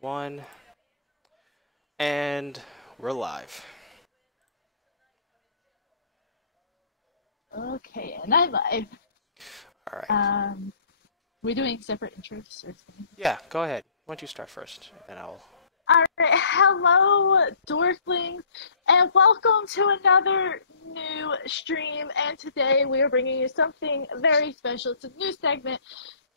One, and we're live. Okay, and I'm live. All right. Um, we're doing separate intros or something. Yeah, go ahead. Why don't you start first, then I'll. All right, hello, Dorklings, and welcome to another new stream. And today we are bringing you something very special. It's a new segment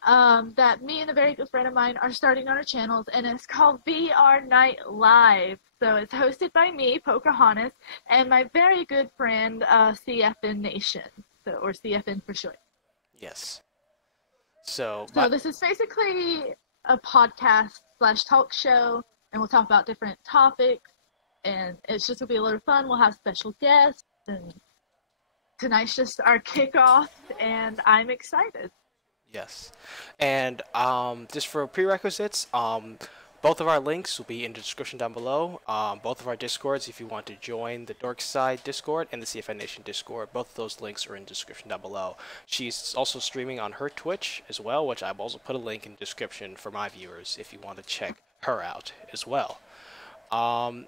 that me and a very good friend of mine are starting on our channels, and it's called VR Night Live. So it's hosted by me, Pocahontas, and my very good friend, CFN Nation, or CFN for short. Yes. So, So but this is basically a podcast slash talk show, and we'll talk about different topics, and it's just gonna be a lot of fun. We'll have special guests, and tonight's just our kickoff, and I'm excited. yes, and just for prerequisites, both of our links will be in the description down below. Both of our discords, if you want to join the Dork Side Discord and the CFN Nation Discord, both of those links are in the description down below. She's also streaming on her Twitch as well, which I've also put a link in the description for my viewers if you want to check her out as well. Um,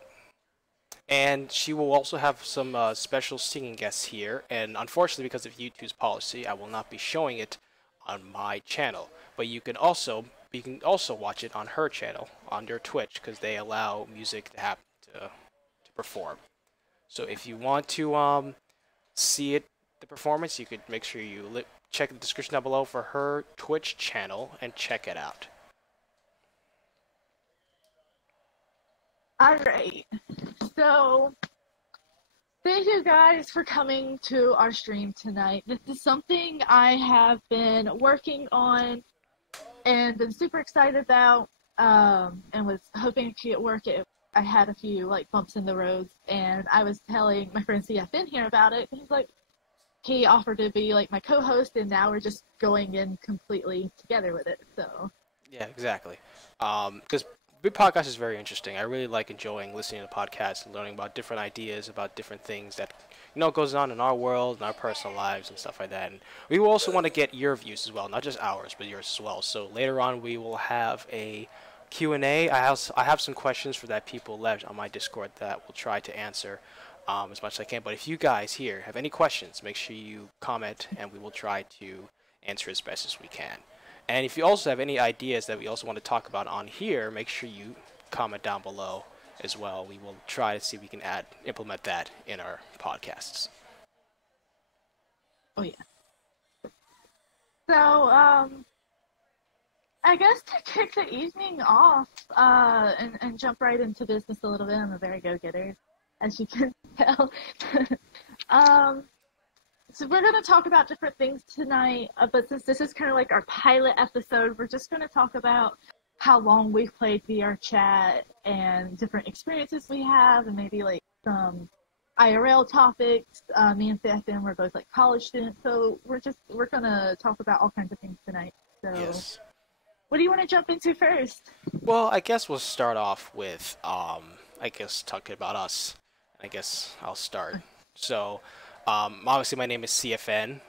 and she will also have some special singing guests here. And unfortunately, because of YouTube's policy, I will not be showing it on my channel. But you can also watch it on her channel on their Twitch because they allow music to happen to perform. So if you want to see it the performance, you could make sure you check the description down below for her Twitch channel and check it out. All right, so thank you guys for coming to our stream tonight. This is something I have been working on and been super excited about, and was hoping to get work. I had a few like bumps in the road, and I was telling my friend CFN here about it. He's like, he offered to be like my co-host, and now we're just going in completely together with it. So Yeah, exactly. Because big podcast is very interesting. I really like enjoying listening to podcasts and learning about different ideas, about different things that goes on in our world and our personal lives and stuff like that. And we will also want to get your views as well, not just ours, but yours as well. So later on, we will have a Q&A. I have some questions for that people left on my Discord that we'll try to answer as much as I can. But if you guys here have any questions, make sure you comment, and we will try to answer as best as we can. And if you also have any ideas that we also want to talk about on here, make sure you comment down below as well. We will try to see if we can implement that in our podcasts. oh yeah. So I guess to kick the evening off, and jump right into business a little bit. I'm a very go-getter, as you can tell. um, So we're going to talk about different things tonight, but since this is kind of like our pilot episode, we're just going to talk about how long we've played VRCHAT and different experiences we have, and maybe like some IRL topics. Me and Stefan, we're both like college students, so we're going to talk about all kinds of things tonight. So, Yes. what do you want to jump into first? Well, I guess we'll start off with, I guess, talking about us. I guess I'll start. So, obviously, my name is CFN.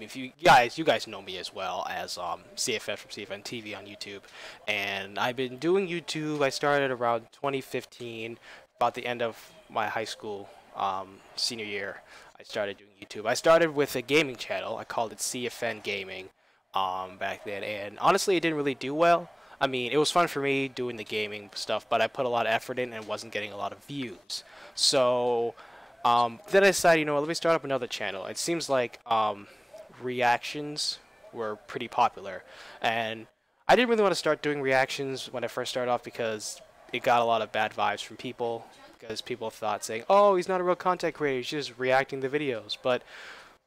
If you guys know me as well as CFN from CFN TV on YouTube, and I've been doing YouTube. I started around 2015, about the end of my high school senior year. I started doing YouTube. I started with a gaming channel. I called it CFN Gaming back then, and honestly, it didn't really do well. I mean, it was fun for me doing the gaming stuff, but I put a lot of effort in and wasn't getting a lot of views. So then I decided, let me start up another channel. It seems like reactions were pretty popular, and I didn't really want to start doing reactions when I first started off because it got a lot of bad vibes from people. Because people thought saying, "Oh, he's not a real content creator; he's just reacting to videos." But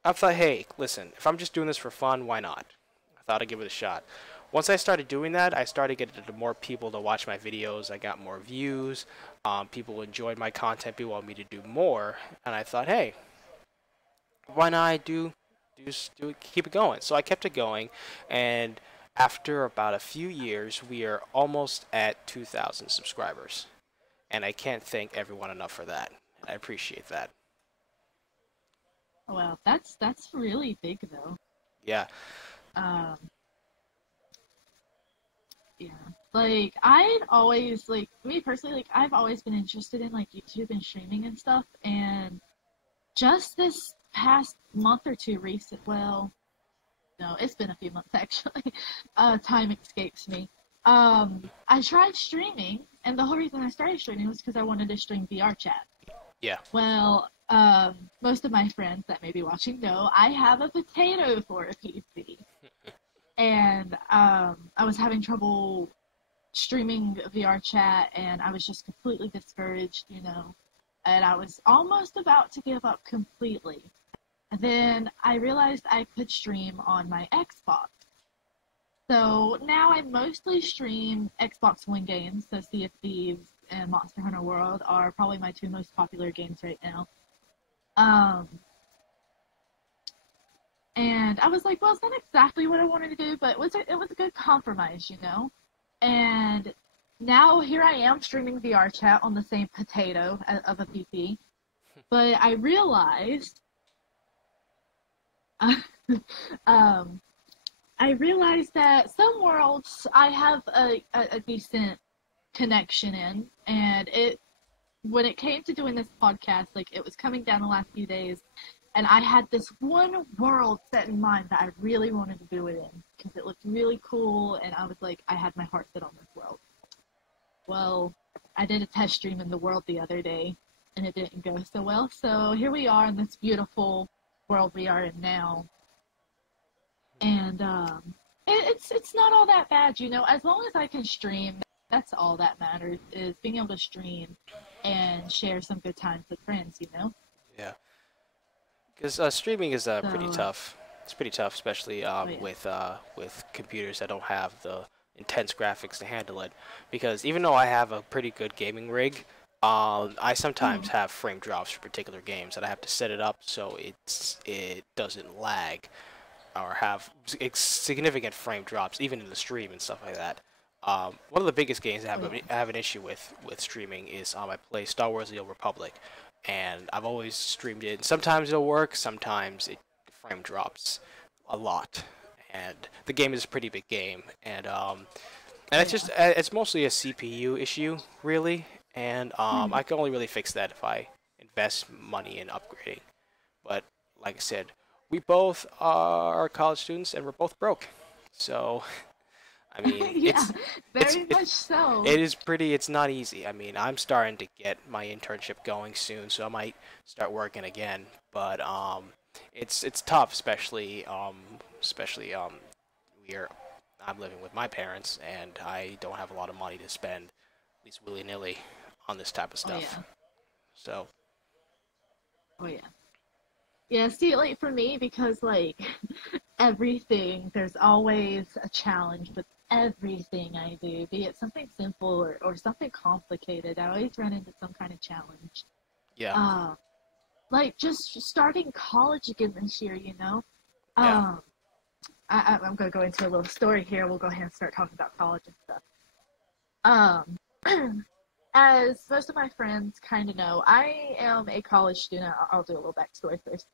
I thought, hey, listen, if I'm just doing this for fun, why not? I thought I'd give it a shot. Once I started doing that, I started getting more people to watch my videos. I got more views. People enjoyed my content. People wanted me to do more, and I thought, hey, why not keep it going? So I kept it going, and after about a few years, we are almost at 2,000 subscribers, and I can't thank everyone enough for that. I appreciate that. Well, that's really big though. Yeah. Um, yeah. Like, I'd always, like, me personally, like, I've always been interested in, like, YouTube and streaming and stuff, and just this past month or two well, no, it's been a few months, actually. Time escapes me. I tried streaming, and the whole reason I started streaming was because I wanted to stream VRCHAT. Yeah. Well, most of my friends that may be watching know I have a potato for a PC. And I was having trouble streaming VRChat, and I was just completely discouraged, and I was almost about to give up completely. And then I realized I could stream on my Xbox. So now I mostly stream Xbox One games, so Sea of Thieves and Monster Hunter World are probably my two most popular games right now. And I was like, well, it's not exactly what I wanted to do, but it was a good compromise, And now here I am streaming VRChat on the same potato of a PC. But I realized, that some worlds I have a decent connection in, and when it came to doing this podcast, like, it was coming down the last few days, and I had this one world set in mind that I really wanted to do it in, because it looked really cool, and I was like, I had my heart set on this world. Well, I did a test stream in the world the other day, and it didn't go so well, so here we are in this beautiful world we are in now. And it's not all that bad, as long as I can stream, that's all that matters, is being able to stream and share some good times with friends, Yeah. Because streaming is pretty tough. It's pretty tough, especially with computers that don't have the intense graphics to handle it. Because even though I have a pretty good gaming rig, I sometimes have frame drops for particular games that I have to set it up so it doesn't lag or have significant frame drops, even in the stream and stuff like that. One of the biggest games I have an issue with streaming is I play Star Wars: The Old Republic, and I've always streamed it. And sometimes it'll work, sometimes it frame drops a lot. And the game is a pretty big game, and it's mostly a CPU issue, really. And I can only really fix that if I invest money in upgrading. But like I said, we both are college students, and we're both broke. So, I mean, yeah, very much so. It's not easy. I mean, I'm starting to get my internship going soon, so I might start working again. But it's tough, especially I'm living with my parents, and I don't have a lot of money to spend, at least willy-nilly, on this type of stuff. Oh, yeah. So. Oh, yeah. Yeah, see, like, for me, because, like, everything, there's always a challenge with everything I do, be it something simple or something complicated. I always run into some kind of challenge. Yeah. Like, just starting college again this year, Yeah. I'm going to go into a little story here. We'll go ahead and start talking about college and stuff. As most of my friends kind of know, I am a college student. I'll do a little backstory first.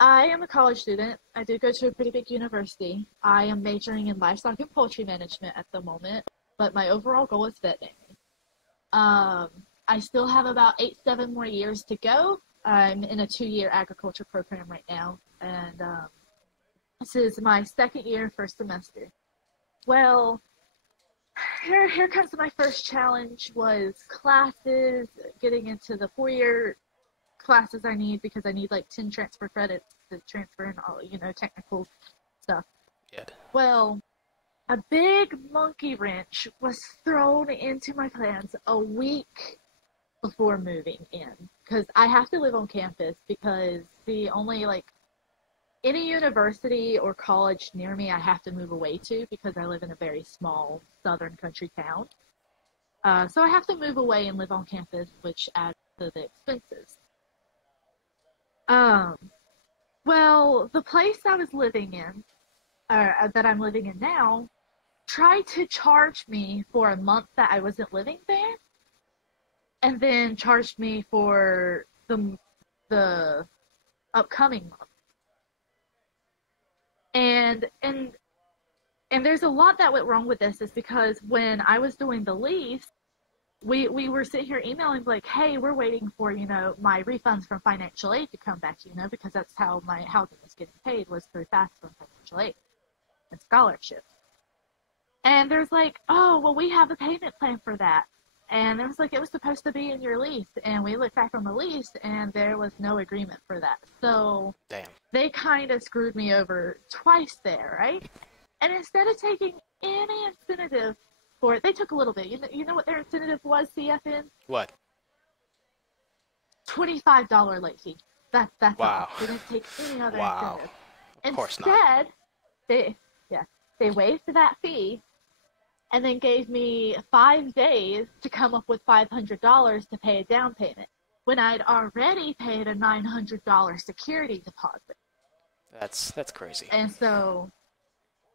I am a college student. I do go to a pretty big university. I am majoring in livestock and poultry management at the moment, but my overall goal is veterinary. I still have about 7 more years to go. I'm in a 2-year agriculture program right now, and this is my second year, first semester. Well, here comes my first challenge was classes, getting into the 4-year classes I need, because I need like 10 transfer credits to transfer in all, technical stuff. Yeah. Well, a big monkey wrench was thrown into my plans a week before moving in, because I have to live on campus, because the only any university or college near me I have to move away to, because I live in a very small southern country town. So I have to move away and live on campus, which adds to the expenses. Well, the place I was living in, that I'm living in now, tried to charge me for a month that I wasn't living there, and then charged me for the upcoming month. And And there's a lot that went wrong with this is because when I was doing the lease, we were sitting here emailing like, hey, we're waiting for, my refunds from financial aid to come back, because that's how my housing was getting paid, was through FAFSA from financial aid and scholarships. And there's like, oh, well, we have a payment plan for that. And there was like, it was supposed to be in your lease. And we looked back on the lease, and there was no agreement for that. So Damn. they kind of screwed me over twice there, right? And instead of taking any incentive for it, they took a little bit. You know what their incentive was, CFN? What? $25 late fee. That's wow. all. They didn't take any other wow. incentive. Of course Instead, not. they waived that fee and then gave me 5 days to come up with $500 to pay a down payment when I'd already paid a $900 security deposit. That's crazy. And so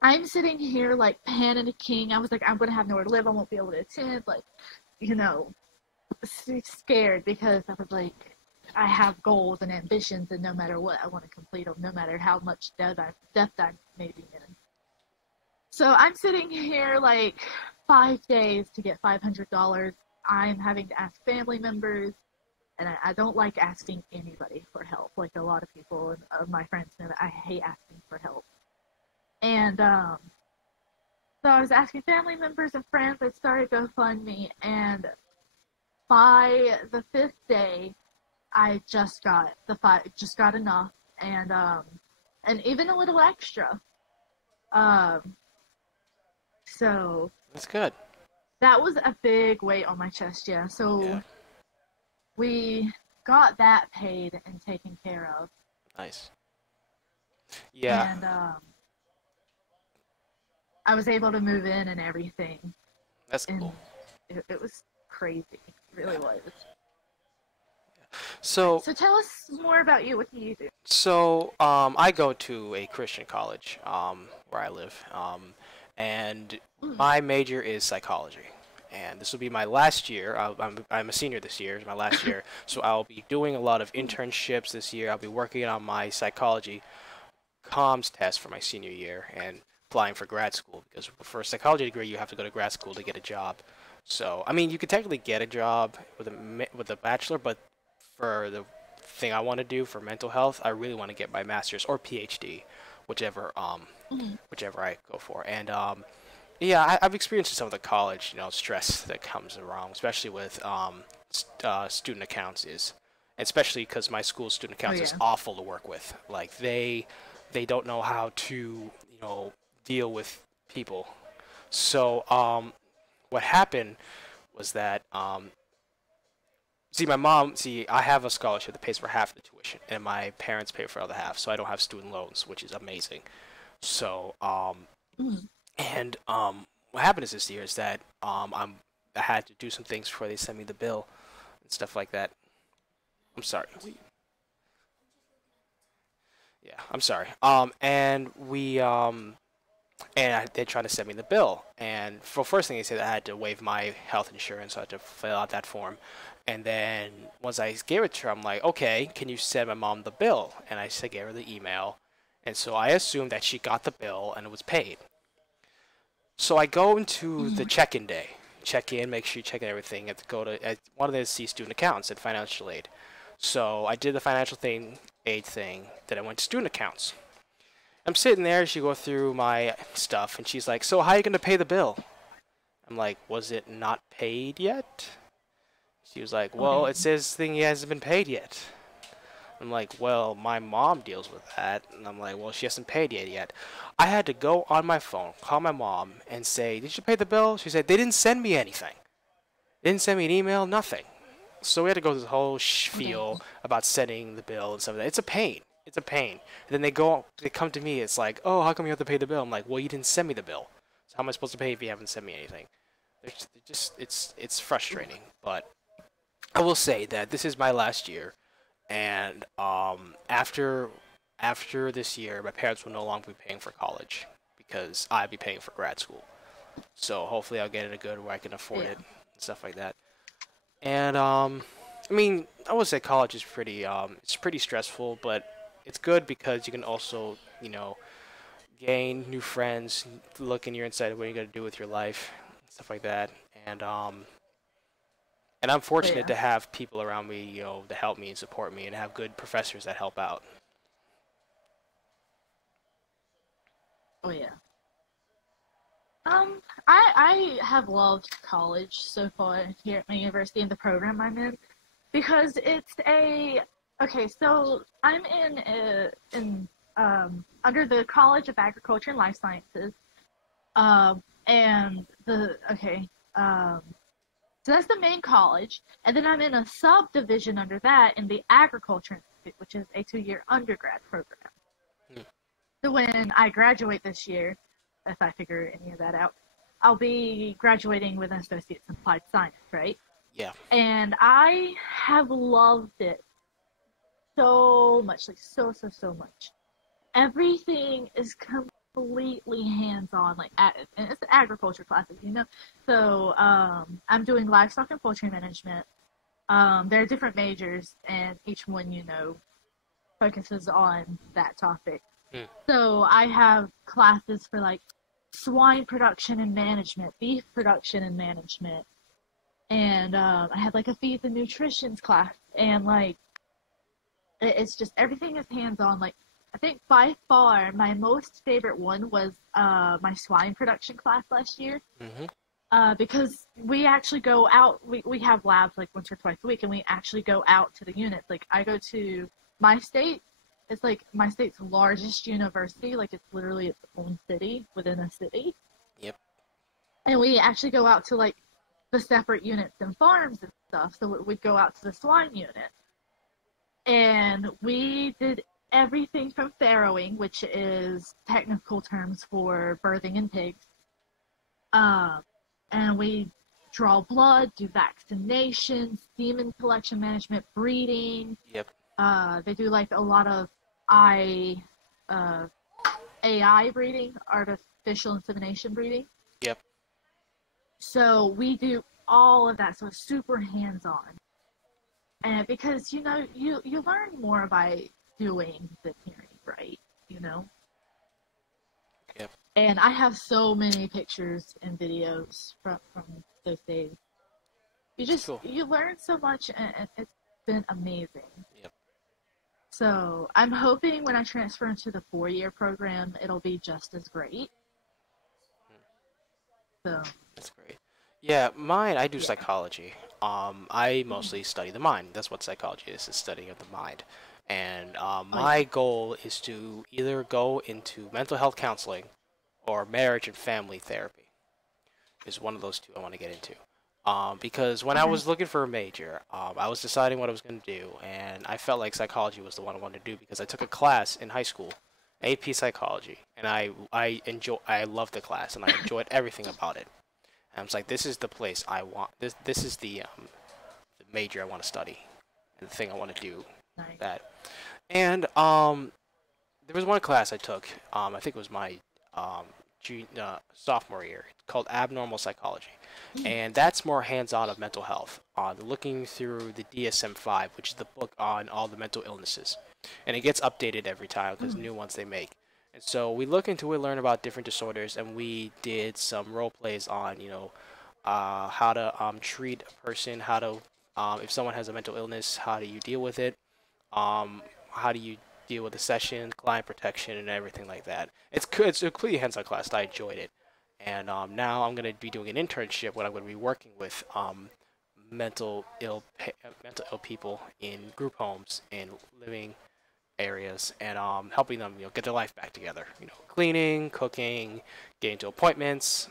I'm sitting here like panicking. I was like, I'm going to have nowhere to live. I won't be able to attend. Like, scared because I was like, I have goals and ambitions, and no matter what, I want to complete them, no matter how much debt I may be in. So I'm sitting here like 5 days to get $500. I'm having to ask family members, and I don't like asking anybody for help. Like a lot of people of my friends know that I hate asking for help. And so I was asking family members and friends. I started GoFundMe, and by the 5th day, I just got enough, and even a little extra. So that's good. That was a big weight on my chest, yeah. So we got that paid and taken care of. Nice. Yeah. And I was able to move in and everything. That's cool. It was crazy. It really was. So tell us more about you. What do you do? So I go to a Christian college where I live, and my major is psychology. And this will be my last year. I'm a senior this year. It's my last year. So I'll be doing a lot of internships this year. I'll be working on my psychology comms test for my senior year and applying for grad school, because for a psychology degree you have to go to grad school to get a job. So I mean, you could technically get a job with a bachelor, but for the thing I want to do for mental health, I really want to get my master's or PhD, whichever I go for. And yeah, I've experienced some of the college, stress that comes around, especially with student accounts especially because my school's student accounts is awful to work with. Like they don't know how to deal with people. So what happened was that I have a scholarship that pays for half the tuition, and my parents pay for the other half, so I don't have student loans, which is amazing. So and what happened is this year is that I had to do some things before they sent me the bill and stuff like that. I'm sorry. Yeah, I'm sorry. And they tried to send me the bill. And for first thing, they said I had to waive my health insurance, so I had to fill out that form. And then once I gave it to her, I'm like, okay, can you send my mom the bill? And I gave her the email. And so I assumed that she got the bill and it was paid. So I go into the check-in day. Check in, make sure you check in everything. I have to go to wanted to see student accounts and financial aid. So I did the financial aid thing. Then I went to student accounts. I'm sitting there. She go through my stuff, and she's like, "So how are you gonna pay the bill?" I'm like, "Was it not paid yet?" She was like, "Well, it says thing hasn't been paid yet." I'm like, "Well, my mom deals with that." And I'm like, "Well, she hasn't paid it yet." I had to go on my phone, call my mom, and say, "Did you pay the bill?" She said, "They didn't send me anything. They didn't send me an email, nothing." So we had to go through this whole spiel about sending the bill and stuff like that. It's a pain. It's a pain. And then they come to me. It's like, "Oh, how come you have to pay the bill?" I'm like, "Well, you didn't send me the bill. So how am I supposed to pay if you haven't sent me anything?" It's frustrating. But I will say that this is my last year, and after this year, my parents will no longer be paying for college because I'll be paying for grad school. So hopefully I'll get it a good where I can afford it and stuff like that. And I mean, I would say college is pretty it's pretty stressful, but it's good because you can also gain new friends, look in your inside of what you're gonna do with your life, stuff like that. And and I'm Oh fortunate yeah. to have people around me, to help me and support me, and have good professors that help out. Oh yeah. I have loved college so far here at my university and the program I'm in because it's a okay. So I'm in under the College of Agriculture and Life Sciences, and the okay. So that's the main college, and then I'm in a subdivision under that in the Agriculture Institute, which is a 2-year undergrad program. Hmm. So when I graduate this year, if I figure any of that out, I'll be graduating with an associate's in applied science, right? Yeah. And I have loved it so much, like so much. Everything is completely hands-on, like and it's agriculture classes, you know. So I'm doing livestock and poultry management. There are different majors, and each one, focuses on that topic. Hmm. So I have classes for like swine production and management, beef production and management, and I had like a feeds and nutrition class, and like it's just everything is hands on. Like I think by far my most favorite one was my swine production class last year. Hmm. Because we actually go out, we have labs like once or twice a week, and we actually go out to the units. Like I go to my state, it's like my state's largest university, like it's literally its own city within a city. Yep. And we actually go out to like the separate units and farms and stuff. So we'd go out to the swine unit, and we did everything from farrowing, which is technical terms for birthing in pigs. Um, and we draw blood, do vaccinations, semen collection management, breeding. Yep. They do like a lot of I, uh, AI breeding, artificial insemination breeding. Yep. So we do all of that. So it's super hands-on, and because you learn more by doing than hearing, right? You know. Yep. And I have so many pictures and videos from those days. It's cool. You learn so much, and it's been amazing. Yep. So I'm hoping when I transfer into the 4-year program, it'll be just as great. So That's great. Yeah, mine, I do yeah. psychology. I mostly study the mind. That's what psychology is studying of the mind. And Oh yeah. my goal is to either go into mental health counseling or marriage and family therapy. Is one of those two I want to get into. Because when I Okay. was looking for a major, I was deciding what I was going to do, and I felt like psychology was the one I wanted to do because I took a class in high school, AP Psychology, and I loved the class and I enjoyed everything about it. And I was like, this is the place I want. This is the major I want to study, and the thing I want to do Nice. that. And there was one class I took. I think it was my sophomore year, called Abnormal Psychology, and that's more hands-on of mental health, on looking through the DSM-5, which is the book on all the mental illnesses, and it gets updated every time because new ones they make. And so we look into it, learn about different disorders, and we did some role plays on, how to treat a person, how to, if someone has a mental illness, how do you deal with it, how do you deal with the session, client protection, and everything like that. It's a completely hands-on class. I enjoyed it, and now I'm going to be doing an internship where I'm going to be working with mental ill people in group homes in living areas, and helping them get their life back together. Cleaning, cooking, getting to appointments,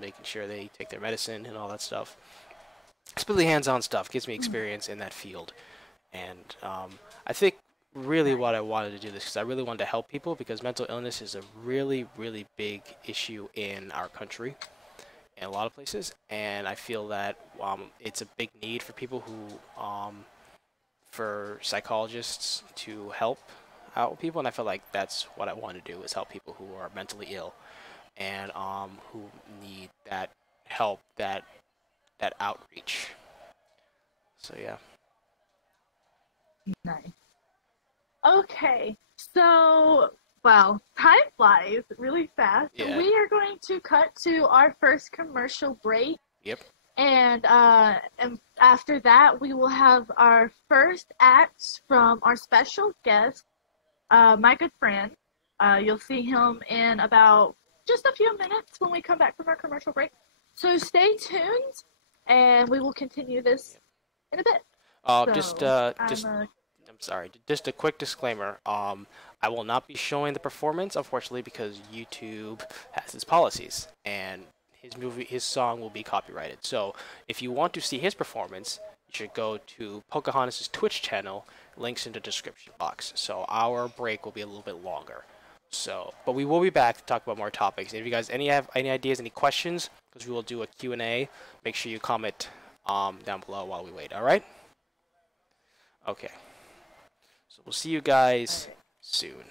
making sure they take their medicine and all that stuff. It's really hands-on stuff. Gives me experience in that field, and I think really Nice. what I wanted to do this because I really wanted to help people because mental illness is a really, really big issue in our country in a lot of places, and I feel that it's a big need for people for psychologists to help out people, and I feel like that's what I want to do is help people who are mentally ill and who need that help, that outreach. So yeah. Nice. Okay. So Well, time flies really fast. Yeah. We are going to cut to our first commercial break. Yep. And after that, we will have our first act from our special guest, my good friend. You'll see him in about just a few minutes when we come back from our commercial break. So stay tuned, and we will continue this in a bit. Just So I'm sorry. Just a quick disclaimer. I will not be showing the performance, unfortunately, because YouTube has its policies, and his song will be copyrighted. So if you want to see his performance, you should go to Pocahontas' Twitch channel. Links in the description box. So our break will be a little bit longer. So, but we will be back to talk about more topics. If you guys have any ideas, any questions, because we will do a Q&A, make sure you comment down below while we wait. All right? Okay. So we'll see you guys soon.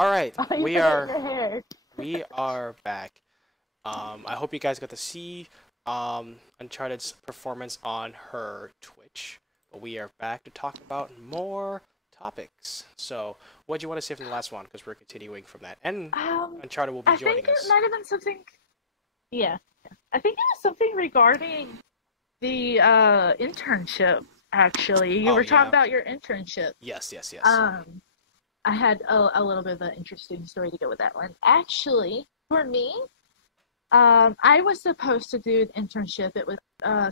All right, Oh, you we put it in are your hair. we are back. I hope you guys got to see Uncharted's performance on her Twitch. But we are back to talk about more topics. So, what do you want to say from the last one? Because we're continuing from that, and Uncharted will be I think joining it us. might have been something. Yeah, I think it was something regarding the internship. Actually, you Oh were talking yeah. about your internship. Yes, yes, yes. I had a little bit of an interesting story to go with that one. Actually, for me, I was supposed to do an internship. It was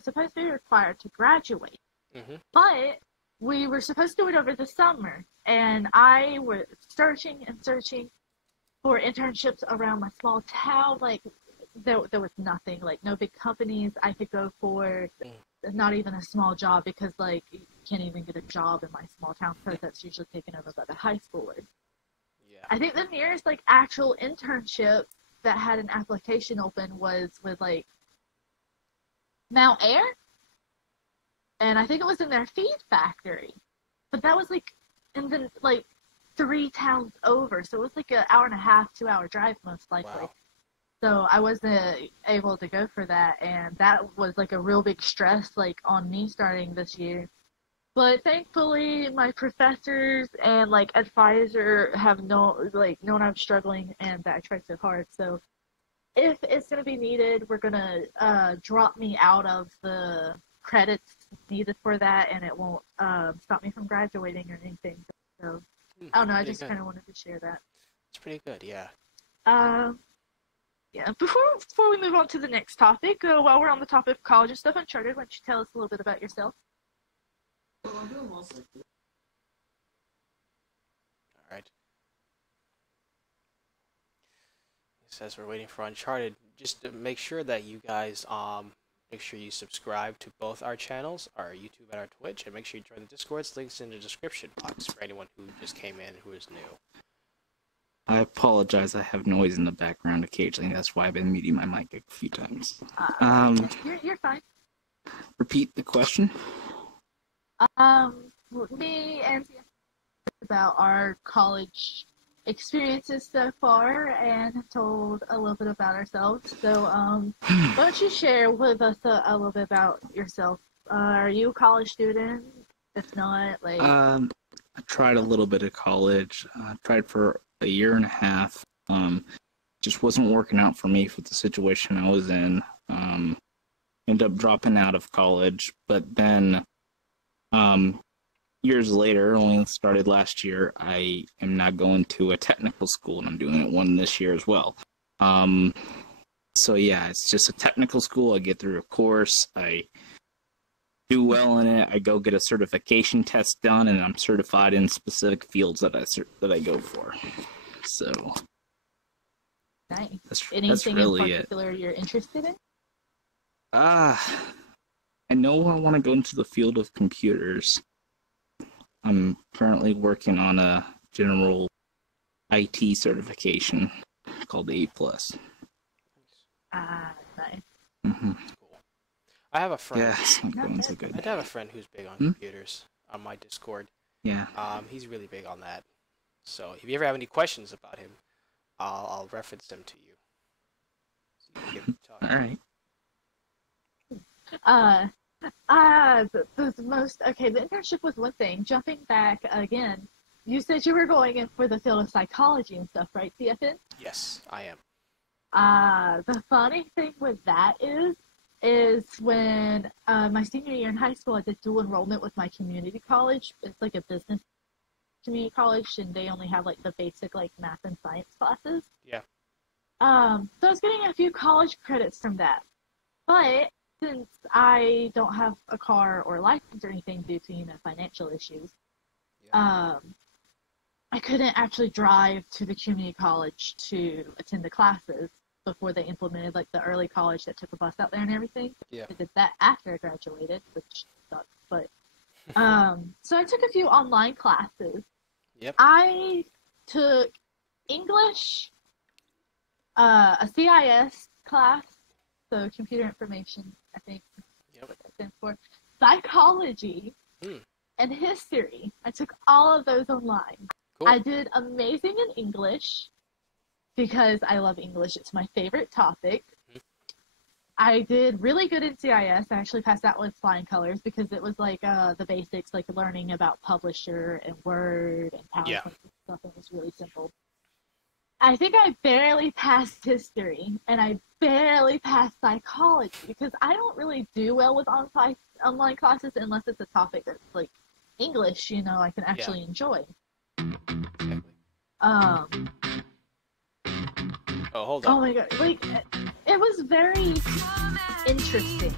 supposed to be required to graduate, Mhm. but we were supposed to do it over the summer. And I was searching and searching for internships around my small town. Like, there was nothing. Like, no big companies I could go for. Not even a small job, because, like, you can't even get a job in my small town because that's usually taken over by the high schoolers. Yeah. I think the nearest, like, actual internship that had an application open was with, like, Mount Air, and I think it was in their feed factory, but that was, like, in the, like, 3 towns over, so it was like an hour and a half, 2-hour drive most likely. Wow. So I wasn't able to go for that, and that was like a real big stress, like, on me starting this year. But thankfully, my professors and, like, advisor have known I'm struggling and that I tried so hard. So if it's gonna be needed, we're gonna drop me out of the credits needed for that, and it won't stop me from graduating or anything. So I don't know. I Pretty just good. kind of wanted to share that. It's pretty good. Yeah. Um. Yeah, before we move on to the next topic, while we're on the topic of college and stuff, Uncharted, why don't you tell us a little bit about yourself? All right. It says we're waiting for Uncharted. Just to make sure that you guys make sure you subscribe to both our channels, our YouTube and our Twitch, and make sure you join the Discords. Links in the description box for anyone who just came in who is new. I apologize. I have noise in the background occasionally. That's why I've been muting my mic a few times. You're fine. Repeat the question. Me and about our college experiences so far, and have told a little bit about ourselves. So, why don't you share with us a little bit about yourself? Are you a college student? If not, like... I tried a little bit of college. I tried for a year and a half. Just wasn't working out for me with the situation I was in. Ended up dropping out of college, but then years later, only started last year, I am now going to a technical school, and I'm doing it one this year as well. So yeah, it's just a technical school. I get through a course. I do well in it. I go get a certification test done, and I'm certified in specific fields that I go for. So Nice. that's Anything really in particular you're interested in? I know I want to go into the field of computers. I'm currently working on a general IT certification called A+. Nice. Mm-hmm. That's cool. I have a friend. Yeah, it's not going so I good. have a friend who's big on computers on my Discord. Yeah. He's really big on that. So if you ever have any questions about him, I'll reference them to you. So you can talk. All right. The internship was one thing. Jumping back again, you said you were going in for the field of psychology and stuff, right, CFN? Yes, I am. The funny thing with that is when my senior year in high school, I did dual enrollment with my community college. It's like a business community college, and they only have, like, the basic, like, math and science classes. Yeah. So I was getting a few college credits from that. But since I don't have a car or license or anything due to, financial issues, I couldn't actually drive to the community college to attend the classes before they implemented, like, the early college that took a bus out there and everything. Yeah. I did that after I graduated, which sucks. But so I took a few online classes. Yep. I took English, a CIS class, so computer information, I think that's what that stands for, psychology, and history. I took all of those online. Cool. I did amazing in English because I love English. It's my favorite topic. Mhm. I did really good in CIS. I actually passed out with flying colors because it was like the basics, like learning about Publisher and Word and PowerPoint Yeah. and stuff. It was really simple. I think I barely passed history, and I barely passed psychology because I don't really do well with online classes unless it's a topic that's like English, I can actually enjoy. Exactly. Um, Oh, hold oh on. my god, like, it was very interesting.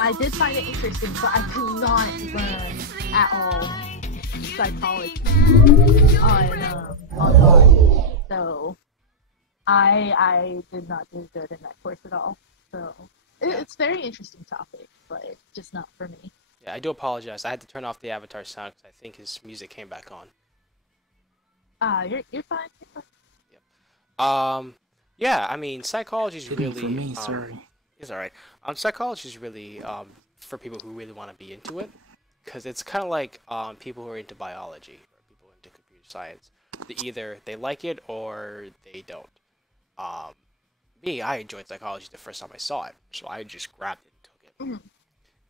I did find it interesting, but I could not learn at all psychology online. So I did not do good in that course at all. So it's a very interesting topic, but just not for me. Yeah, I do apologize. I had to turn off the avatar sound because I think his music came back on. You're fine. You're fine. Yeah, I mean, psychology is Didn't really, for me, sorry. it's alright. Psychology is really, for people who really want to be into it, because it's kind of like, people who are into biology, or people into computer science. Either they like it, or they don't. Um, I enjoyed psychology the first time I saw it, so I just grabbed it and took it. Mhm.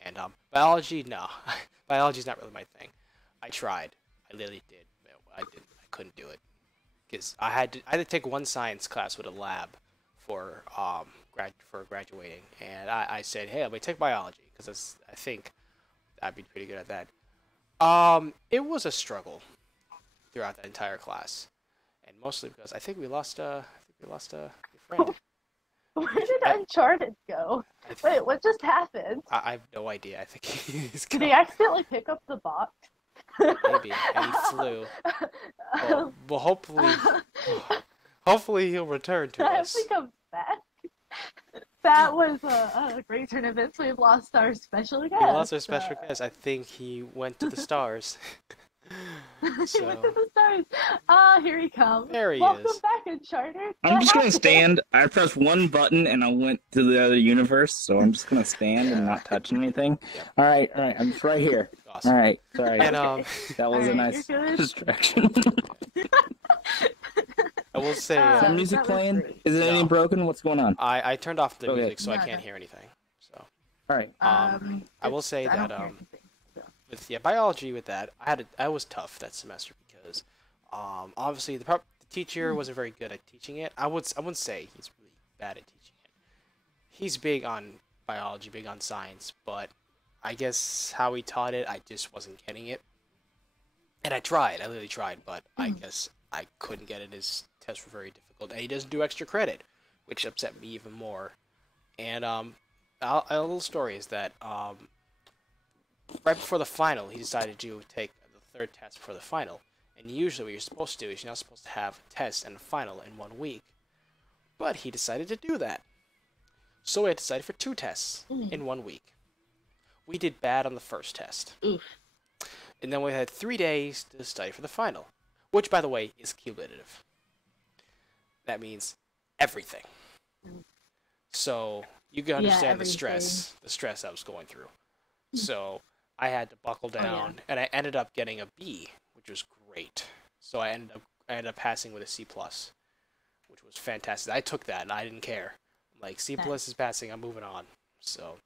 And, biology, no. Biology's not really my thing. I tried. I literally did. I couldn't do it. Because I had to take one science class with a lab for graduating, and I said, hey, let me take biology because I think I'd be pretty good at that. It was a struggle throughout that entire class, and mostly because I think we lost a friend. Where did Uncharted go? Wait, what just happened? I have no idea. I think he's Did gone. he accidentally pick up the box? Maybe, and he flew. Well, hopefully he'll return to I us. think I'm back. That was a great turn of events. We've lost our special guest. We lost our special guest. I think he went to the stars. He went to So the stars. Here he comes. there he Welcome is. back, Uncharted. I'm just gonna stand. I pressed one button and I went to the other universe, so I'm just gonna stand and not touch anything. Yep. All right, I'm just right here. Awesome. All right, sorry. And That was a Alright, nice you're good. distraction. I will say Is there music that was playing? great. Is it any No. broken? What's going on? I turned off the Okay. music so I No, can't no. hear anything. So All right. I will say I that don't hear anything, so. with biology with that I was tough that semester because obviously the teacher wasn't very good at teaching it. I wouldn't say he's really bad at teaching it. He's big on biology, big on science, but I guess how he taught it, I just wasn't getting it. And I literally tried, but I guess I couldn't get it. His tests were very difficult, and he doesn't do extra credit, which upset me even more. And a little story is that right before the final, he decided to take the third test before the final. And usually, what you're supposed to do is you're not supposed to have a test and a final in 1 week. But he decided to do that. So we had decided for 2 tests in 1 week. We did bad on the first test. Oof. And then we had 3 days to study for the final, which, by the way, is cumulative. That means everything. So you can understand the stress I was going through. So I had to buckle down, and I ended up getting a B, which was great. So I ended up passing with a C+, which was fantastic. I took that, and I didn't care. Like, C+ is passing, I'm moving on. So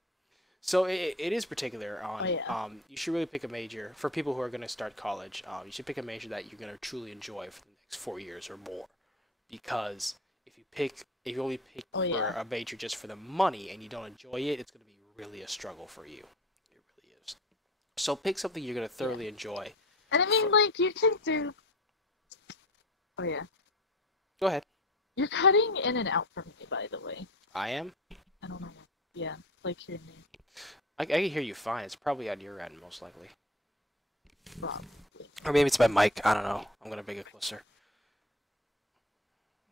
it is particular on. You should really pick a major for people who are going to start college. You should pick a major that you're going to truly enjoy for the next 4 years or more, because if you only pick for a major just for the money and you don't enjoy it, it's going to be really a struggle for you. It really is. So pick something you're going to thoroughly enjoy. And I mean, like, you can do. Oh yeah. Go ahead. You're cutting in and out for me, by the way. I am. I don't know. Yeah, like your name. I can hear you fine. It's probably on your end, most likely. Probably. Or maybe it's my mic. I don't know. I'm going to bring it closer.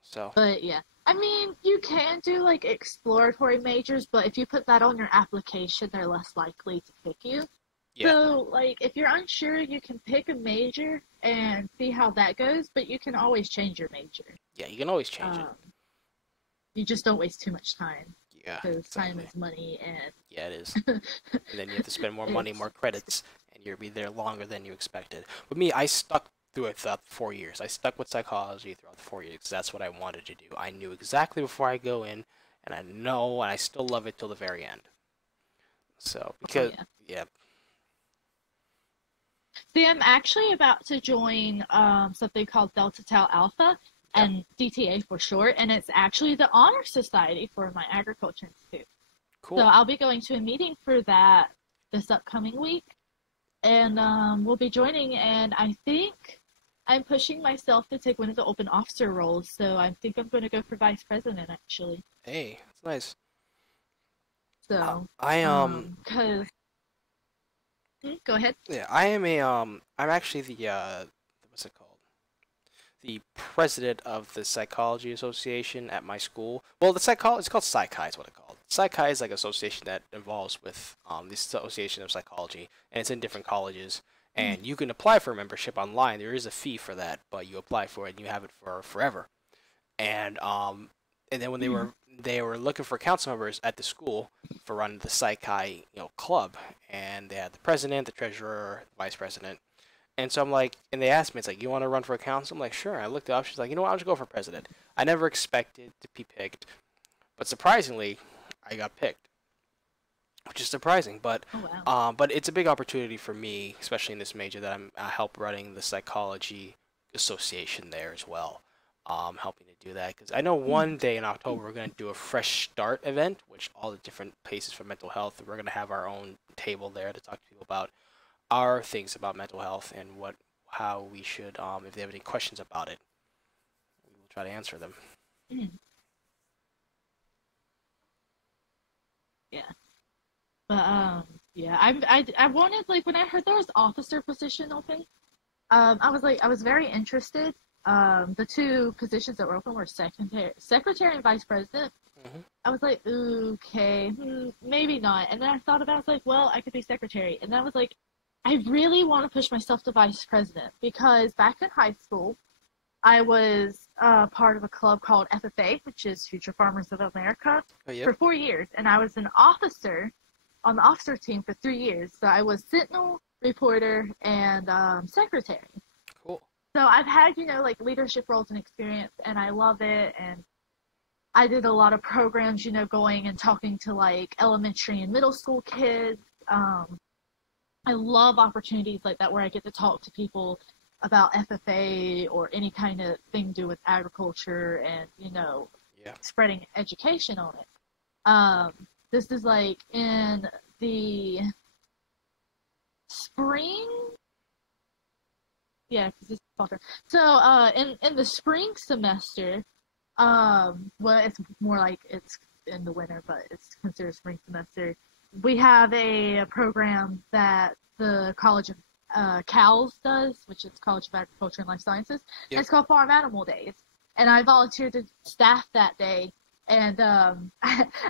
So. But yeah. I mean, you can do, like, exploratory majors, but if you put that on your application, they're less likely to pick you. Yeah. So, like, if you're unsure, you can pick a major and see how that goes, but you can always change your major. Yeah, you can always change it. You just don't waste too much time. Yeah, Because time is money, and... Yeah, it is. And then you have to spend more money, more credits, and you'll be there longer than you expected. With me, I stuck through it throughout the 4 years. I stuck with psychology throughout the 4 years 'cause that's what I wanted to do. I knew exactly before I go in, and I know, and I still love it till the very end. So Oh because yeah. yeah, See, I'm actually about to join something called Delta Tau Alpha, yeah, and DTA for short, and it's actually the honor society for my agriculture institute. So cool. I'll be going to a meeting for that this upcoming week, and we'll be joining. And I think I'm pushing myself to take one of the open officer roles. So I think I'm going to go for vice president actually. Hey, that's nice. So I cause go ahead. yeah, I am a I'm actually the what's it called? The president of the psychology association at my school. Well, it's called Psychi is what it's called. Psychi is like an association that involves with the Association of Psychology, and it's in different colleges. Mm, And you can apply for membership online. There is a fee for that, but you apply for it and you have it for forever. And then when mm, they were looking for council members at the school for running the Psychi club, and they had the president, the treasurer, the vice president, and so I'm like, and they asked me, it's like, you want to run for council? I'm like, sure. I looked it up. She's like, you know what? I'll just go for president. I never expected to be picked, but surprisingly, I got picked, which is surprising. oh wow. But it's a big opportunity for me, especially in this major, that I help running the psychology association there as well. Helping to do that because I know Mm, one day in October we're going to do a fresh start event, which all the different places for mental health. We're going to have our own table there to talk to people about our things about mental health and how we should if they have any questions about it, we will try to answer them. mm, yeah. But yeah, I wanted, like, when I heard there was officer position open, I was very interested. The two positions that were open were secretary and vice president. Hmm. I was like, "Ooh, okay, maybe not." And then I thought about it, I was like, well, I could be secretary. And then I was like, I really want to push myself to vice president because back in high school, I was part of a club called FFA, which is Future Farmers of America, Oh, yep. for 4 years. And I was an officer on the officer team for 3 years. So I was sentinel, reporter, and secretary. Cool. So I've had, like leadership roles and experience, and I love it. And I did a lot of programs, going and talking to like elementary and middle school kids. I love opportunities like that where I get to talk to people about FFA or any kind of thing to do with agriculture and, Yeah. spreading education on it. This is like in the spring. Yeah, because this is fall term. So in the spring semester, well, it's more like it's in the winter, but it's considered spring semester. We have a program that the College of CALS does, which is College of Agriculture and Life Sciences. Yep. And it's called Farm Animal Days. And I volunteered to staff that day. And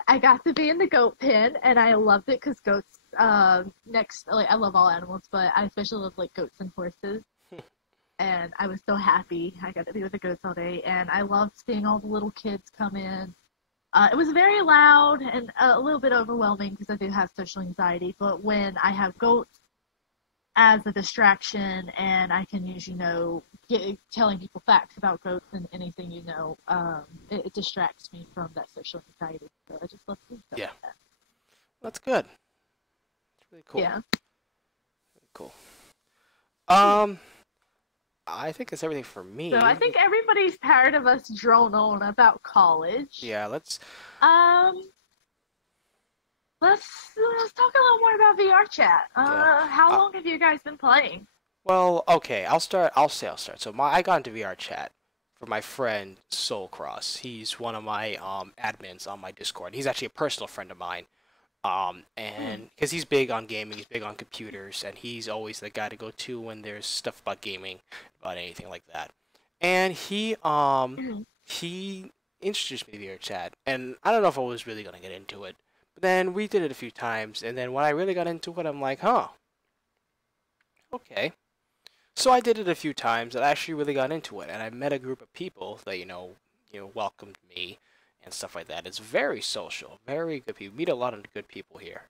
I got to be in the goat pen, and I loved it because goats, like, I love all animals, but I especially love, like, goats and horses. And I was so happy I got to be with the goats all day. And I loved seeing all the little kids come in. It was very loud and a little bit overwhelming because I do have social anxiety. But when I have goats as a distraction and I can use, telling people facts about goats and anything, it distracts me from that social anxiety. So I just love doing stuff Yeah. like that. That's good. It's really cool. Yeah. Cool. Um, I think that's everything for me. So I think everybody's tired of us drone on about college. Yeah. Let's. Um, let's talk a little more about VRCHAT. Yeah. How long have you guys been playing? Well, okay. I'll start. I'll start. So I got into VRCHAT for my friend Soulcross. He's one of my admins on my Discord. He's actually a personal friend of mine. And because he's big on gaming, he's big on computers, and he's always the guy to go to when there's stuff about gaming, about anything like that. And he introduced me to VRChat, and I don't know if I was really gonna get into it, but then we did it a few times, and then when I really got into it, I'm like, huh, okay. So I did it a few times, and I actually really got into it, and I met a group of people that welcomed me and stuff like that. It's very social, very good people. Meet a lot of good people here.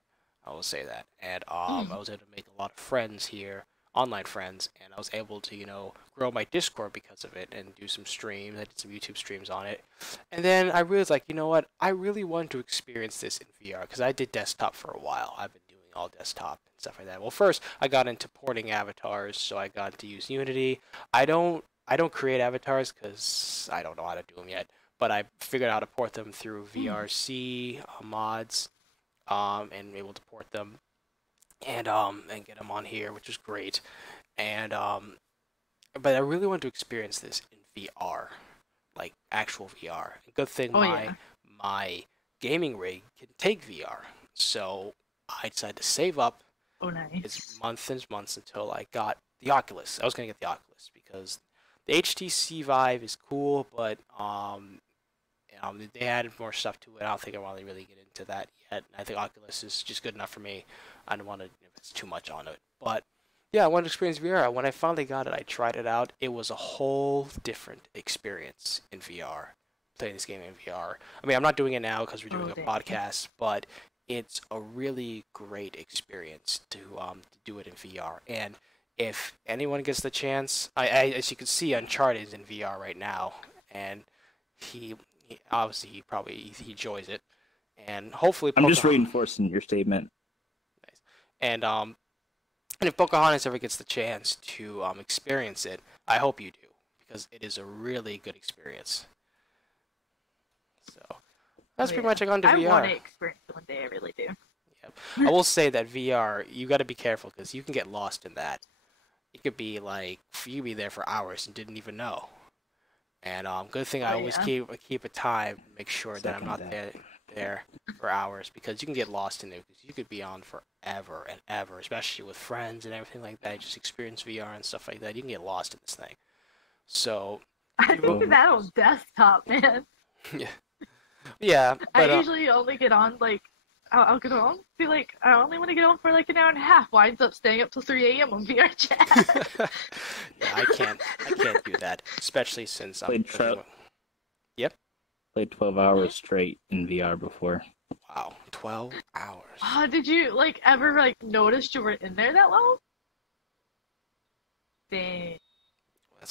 I will say that, and I was able to make a lot of friends here. online friends, and I was able to, grow my Discord because of it and do some streams. I did some YouTube streams on it. And then I realized, like, you know what? I really want to experience this in VR because I did desktop for a while. I've been doing all desktop and stuff like that. Well, first I got into porting avatars, so I got to use Unity. I don't create avatars because I don't know how to do them yet, but I figured out how to port them through VRC mods, and able to port them and get them on here, which is great. And but I really want to experience this in VR, like actual VR. Good thing Oh yeah. my gaming rig can take VR, so I decided to save up. Oh nice. It's months and months until I got the Oculus. I was gonna get the Oculus because the HTC Vive is cool, but they added more stuff to it. I don't think I want to really get into that yet. I think Oculus is just good enough for me. I don't want to if it's too much on it. But yeah, I wanted to experience VR. When I finally got it, I tried it out. It was a whole different experience in VR. Playing this game in VR. I mean, I'm not doing it now because we're doing a podcast, but it's a really great experience to do it in VR. And if anyone gets the chance, as you can see, Uncharted is in VR right now, and he obviously he enjoys it, and hopefully I'm just reinforcing your statement. Nice. And if Pocahontas ever gets the chance to experience it, I hope you do because it is a really good experience. So that's pretty much on to VR. I want to experience it one day. I really do. Yep. I will say that VR, you got to be careful because you can get lost in that. It could be like you could be there for hours and didn't even know. And good thing I always keep a time, make sure that I'm not there for hours because you can get lost in there because you could be on forever and ever, especially with friends and everything like that. Just experience VR and stuff like that. You can get lost in this thing. So I think that on desktop, man. Yeah. Yeah. But, I usually only get on like I'll get on, be like, I only want to get on for like an hour and a half. Winds up staying up till 3 a.m. on VRCHAT. Yeah, I can't do that, especially since I'm. Yep. Played 12 hours straight in VR before. Wow, 12 hours. Oh, did you like ever like notice you were in there that long? Dang.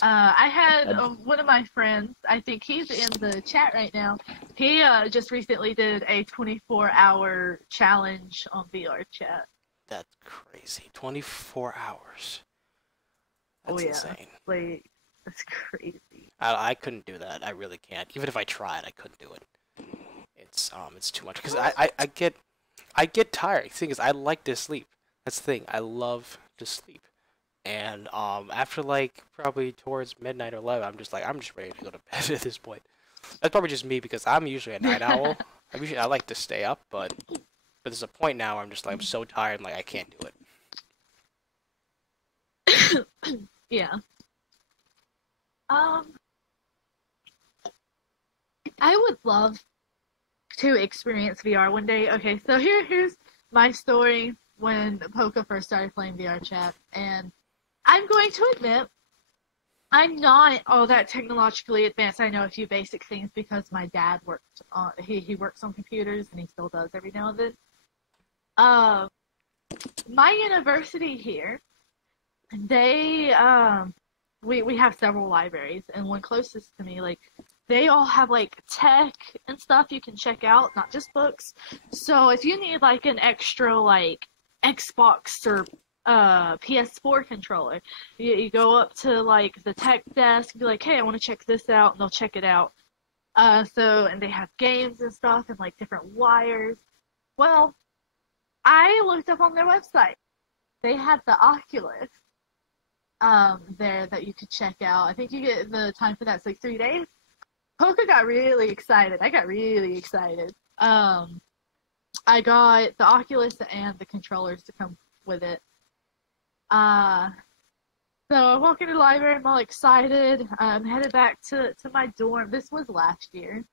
I had one of my friends, I think he's in the chat right now, he just recently did a 24-hour challenge on VRCHAT. That's crazy. 24 hours. That's insane. Like, that's crazy. I couldn't do that. I really can't. Even if I tried, I couldn't do it. It's too much. Because I get tired. The thing is, I like to sleep. That's the thing. I love to sleep. And after like probably towards midnight or 11, I'm just ready to go to bed at this point. That's probably just me because I'm usually a night owl. I like to stay up, but there's a point now where I'm just like I'm so tired and like I can't do it. Yeah. I would love to experience VR one day. Okay, so here's my story when Poca first started playing VRCHAT, and I'm going to admit, I'm not all that technologically advanced. I know a few basic things because my dad worked on, he works on computers and he still does every now and then. My university here, they, we have several libraries, and one closest to me, like, they all have, like, tech and stuff you can check out, not just books. So if you need, like, an extra, like, Xbox or PS4 controller, you go up to like the tech desk and be like, hey, I want to check this out, and they'll check it out. And they have games and stuff and like different wires. Well, I looked up on their website. They had the Oculus there that you could check out. I think you get the time for that's like 3 days. Poca got really excited. I got really excited. I got the Oculus and the controllers to come with it. So I walk into the library, I'm all excited. I'm headed back to my dorm. This was last year.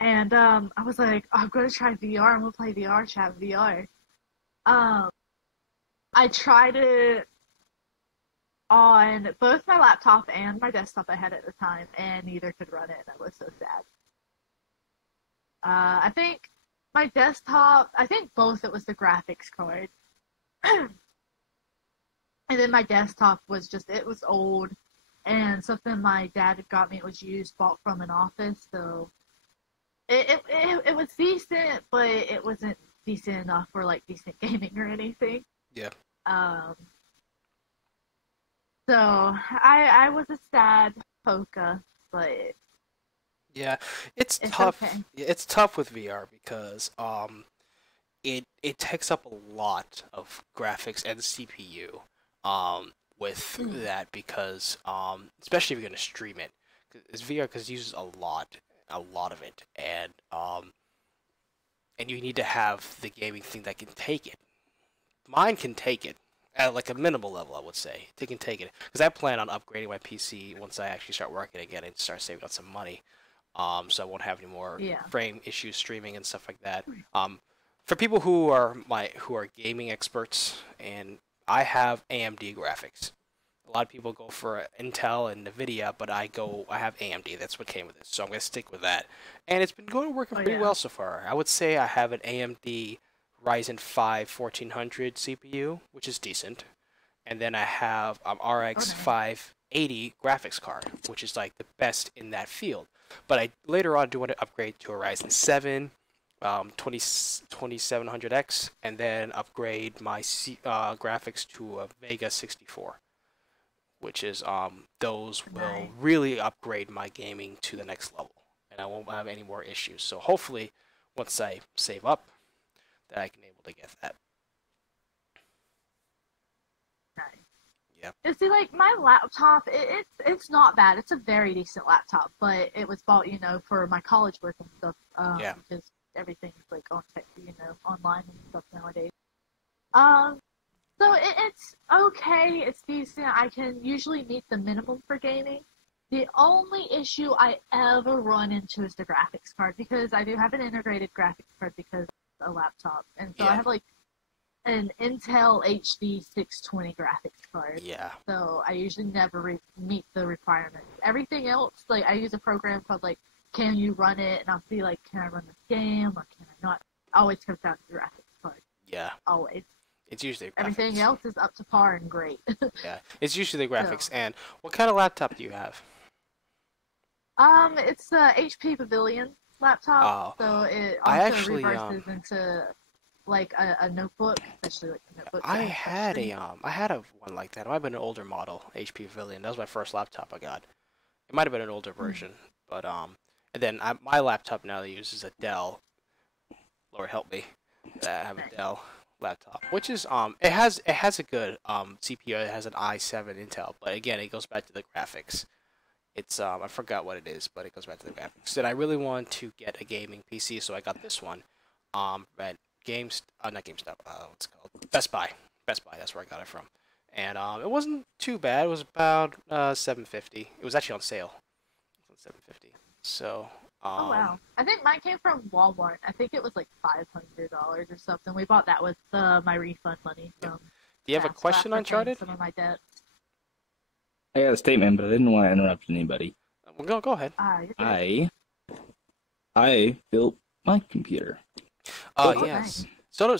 And I was like, I'm going to try VR. I'm going to play VRCHAT VR. I tried it on both my laptop and my desktop I had at the time, and neither could run it, and I was so sad. I think my desktop, I think both it was the graphics card. And then my desktop was it was old, and something my dad had got me was used, bought from an office, so it was decent, but it wasn't decent enough for like decent gaming or anything. Yeah. So I was a sad Poca, but Yeah, it's it's tough. okay. It's tough with VR because it takes up a lot of graphics and CPU with that because especially if you're gonna stream it, 'cause it's VR because it uses a lot of it, and you need to have the gaming thing that can take it. Mine can take it at like a minimal level, I would say. They can take it because I plan on upgrading my PC once I actually start working again and start saving up some money. So I won't have any more Yeah. frame issues streaming and stuff like that. For people who are gaming experts, and I have AMD graphics. A lot of people go for Intel and Nvidia, but I have AMD. That's what came with it, so I'm gonna stick with that. And it's been working pretty well so far. I would say I have an AMD Ryzen 5 1400 CPU, which is decent, and then I have RX 580 graphics card, which is like the best in that field. But I later on do want to upgrade to a Ryzen 7 2700X, and then upgrade my graphics to a Vega 64, which is those will really upgrade my gaming to the next level, and I won't have any more issues. So hopefully, once I save up, that I can able to get that. Nice. Yep. You see, like my laptop, it's not bad. It's a very decent laptop, but it was bought, for my college work and stuff. Because everything's like on tech, online and stuff nowadays. So it's okay. It's decent. I can usually meet the minimum for gaming. The only issue I ever run into is the graphics card, because I do have an integrated graphics card because it's a laptop, and so I have like an Intel HD 620 graphics card. Yeah. So I usually never meet the requirements. Everything else, like I use a program called like Can You Run It, and I'll see like, can I run this game or can I not? Always comes down to the graphics card. Yeah. Always. It's usually graphics. Everything else is up to par and great. Yeah, it's usually the graphics. So. And what kind of laptop do you have? It's a HP Pavilion laptop, so it also reverses into like a notebook, especially like a notebook. I had a one like that. It might have been an older model, HP Pavilion. That was my first laptop I got. It might have been an older version, but and then my laptop now uses a Dell. Lord help me, I have a Dell laptop, which is it has a good CPU. It has an i7 Intel, but again, it goes back to the graphics. It's I forgot what it is, but it goes back to the graphics. And I really want to get a gaming PC, so I got this one. At not GameStop. What's it called? Best Buy. Best Buy. That's where I got it from. And it wasn't too bad. It was about $750. It was actually on sale. It was $750. So. Oh wow! I think mine came from Walmart. I think it was like $500 or something. We bought that with my refund money from. Do you have a question, Uncharted? Some of my debts. I got a statement, but I didn't want to interrupt anybody. Well, go ahead. I built my computer. Yes. Nice. So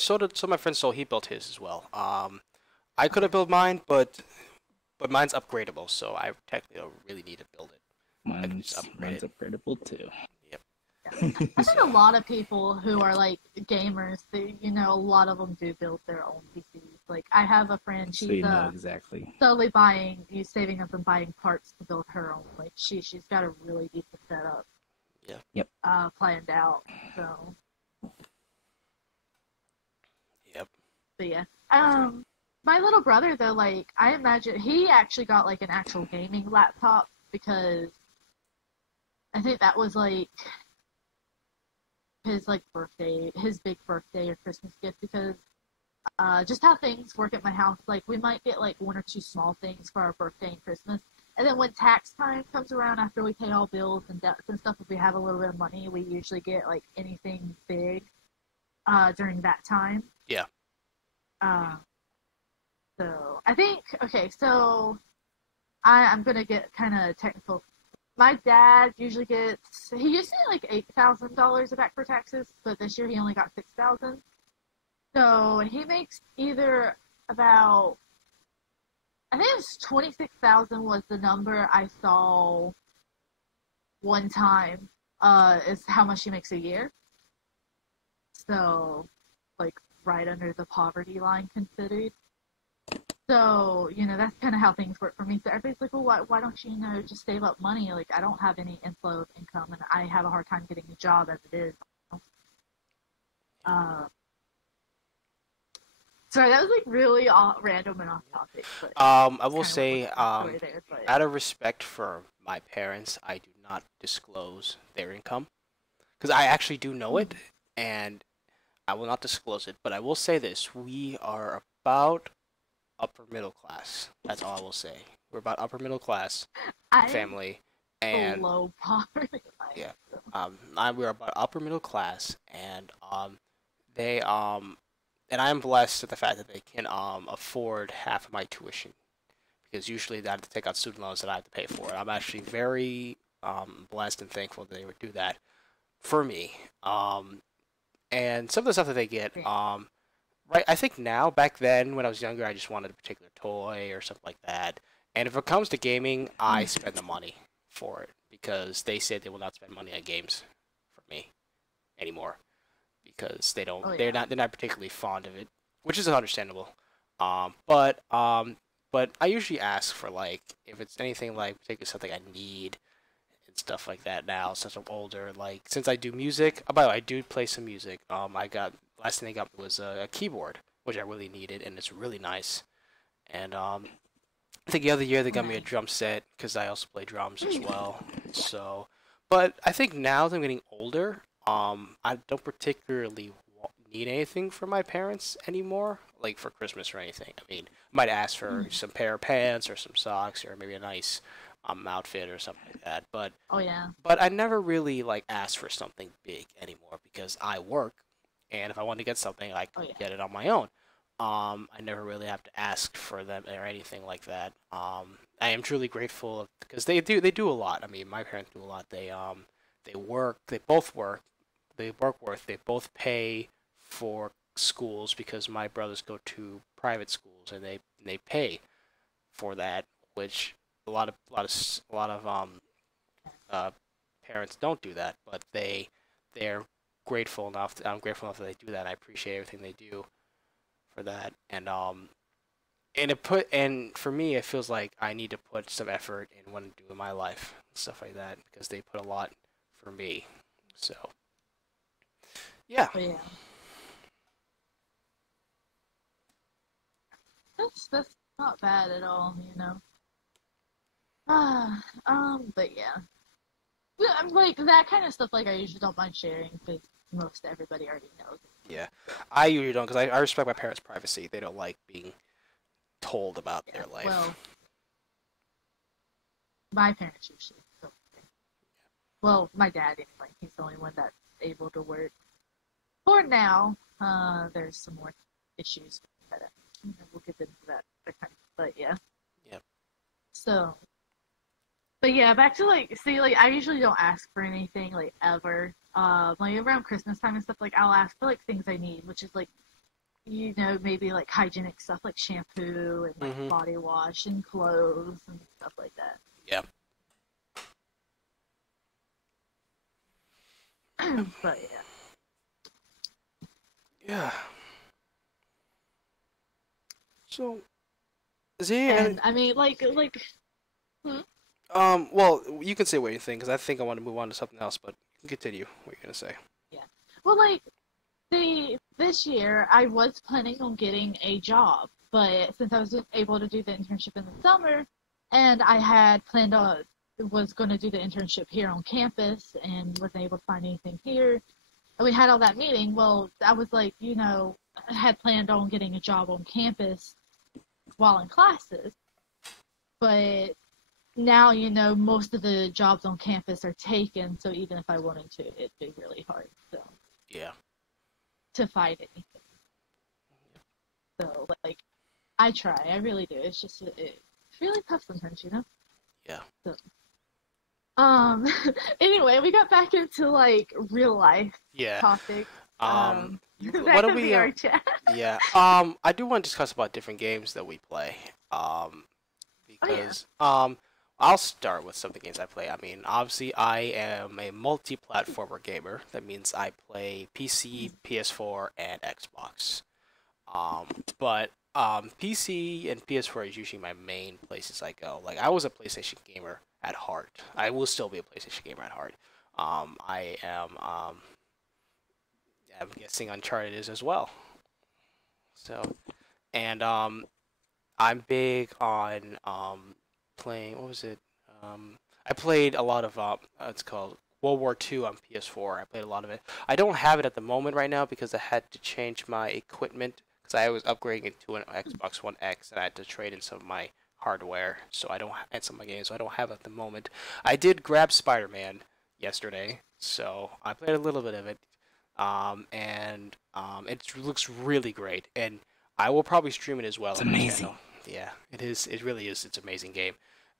my friend Sol, he built his as well. I could have built mine, but mine's upgradable, so I technically don't really need to build it. Mine's upgradable too. Yep. Yeah. I think a lot of people who are like gamers, a lot of them do build their own PCs. Like I have a friend, she's exactly. slowly saving up and buying parts to build her own. Like she's got a really decent setup. Yeah. Yep. Planned out. So. Yep. But yeah. My little brother though, like I imagine he actually got like an actual gaming laptop because I think that was like his big birthday or Christmas gift, because just how things work at my house, like we might get like one or two small things for our birthday and Christmas, and then when tax time comes around after we pay all bills and debts and stuff, if we have a little bit of money, we usually get like anything big during that time. Yeah. So I think so I'm gonna get kind of technical. My dad usually he used to get like $8,000 back for taxes, but this year he only got $6,000. So he makes either about I think it's 26,000 was the number I saw one time. Is how much she makes a year. So, like, right under the poverty line considered. So, that's kind of how things work for me. So everybody's like, well, why don't you, just save up money? Like, I don't have any inflow of income, and I have a hard time getting a job as it is. Sorry, that was, like, really random and off topic. But I will say, there, but... out of respect for my parents, I do not disclose their income. Because I actually do know it, and I will not disclose it. But I will say this, we are about upper middle class. That's all I will say. We're about upper middle class family, and below poverty line. Yeah, we're about upper middle class, and and I'm blessed with the fact that they can afford half of my tuition, because usually I have to take out student loans that I have to pay for. I'm actually very blessed and thankful that they would do that for me. And some of the stuff that they get, right, I think now, back then, when I was younger, I just wanted a particular toy or something like that. And if it comes to gaming, I spend the money for it, because they said they will not spend money on games for me anymore, because they don't, they're not particularly fond of it, which is understandable. But I usually ask for, like, if it's anything like particularly something I need and stuff like that now, since I'm older. Like, since I do music, by the way, I do play some music. Last thing they got was a keyboard, which I really needed, and it's really nice. And I think the other year they got me a drum set, because I also play drums as well. So, but I think now that I'm getting older, I don't particularly need anything from my parents anymore, like for Christmas or anything. I mean, I might ask for some pair of pants or some socks or maybe a nice outfit or something like that. But but I never really like ask for something big anymore, because I work, and if I want to get something, I can get it on my own. I never really have to ask for them or anything like that. I am truly grateful, because they do a lot. I mean, my parents do a lot. They work. They both work. They both pay for schools, because my brothers go to private schools, and they pay for that, which a lot of parents don't do that, but they're grateful enough. I'm grateful enough that they do that. I appreciate everything they do for that, and for me, it feels like I need to put some effort in what I do in my life and stuff like that, because they put a lot for me. So yeah. That's not bad at all, but yeah. Like, that kind of stuff, like, I usually don't mind sharing, because most everybody already knows. Yeah. I usually don't, because I respect my parents' privacy. They don't like being told about their life. Well, my parents usually don't. Well, my dad, anyway. He's the only one that's able to work. For now, there's some more issues, but we'll get into that. But yeah. Yep. So, but yeah, back to, like, I usually don't ask for anything, like, ever. Like, around Christmas time and stuff, like, I'll ask for, like, things I need, which is, like, maybe, like, hygienic stuff, like shampoo and, like, body wash and clothes and stuff like that. Yep. But yeah. Yeah. So, I mean, like. Well, you can say what you think, because I think I want to move on to something else, but you can continue what you're gonna say. Yeah. Well, like, this year I was planning on getting a job, but since I was able to do the internship in the summer, and I had planned on was going to do the internship here on campus and wasn't able to find anything here, and we had all that meeting. Well, I was like, I had planned on getting a job on campus while in classes, but now, most of the jobs on campus are taken, so even if I wanted to, it'd be really hard, to find anything. So, like, I try, I really do. It's just, it's really tough sometimes, Yeah. So, anyway, we got back into, like, real life topics. What do we? VRCHAT. Yeah. I do want to discuss about different games that we play. Oh yeah. because I'll start with some of the games I play. I mean, obviously, I am a multi-platformer gamer. That means I play PC, PS4, and Xbox. But PC and PS4 is usually my main places I go. Like, I was a PlayStation gamer at heart. I will still be a PlayStation gamer at heart. I am. I'm guessing Uncharted is as well. So, and I'm big on playing. What was it? I played a lot of it's called World War II on PS4. I played a lot of it. I don't have it at the moment right now because I had to change my equipment because I was upgrading it to an Xbox One X and I had to trade in some of my hardware. So I don't and some of my games. So I don't have it at the moment. I did grab Spider-Man yesterday, so I played a little bit of it. It looks really great, and I will probably stream it as well It's on my amazing. channel. Yeah, it is. It really is. It's an amazing game,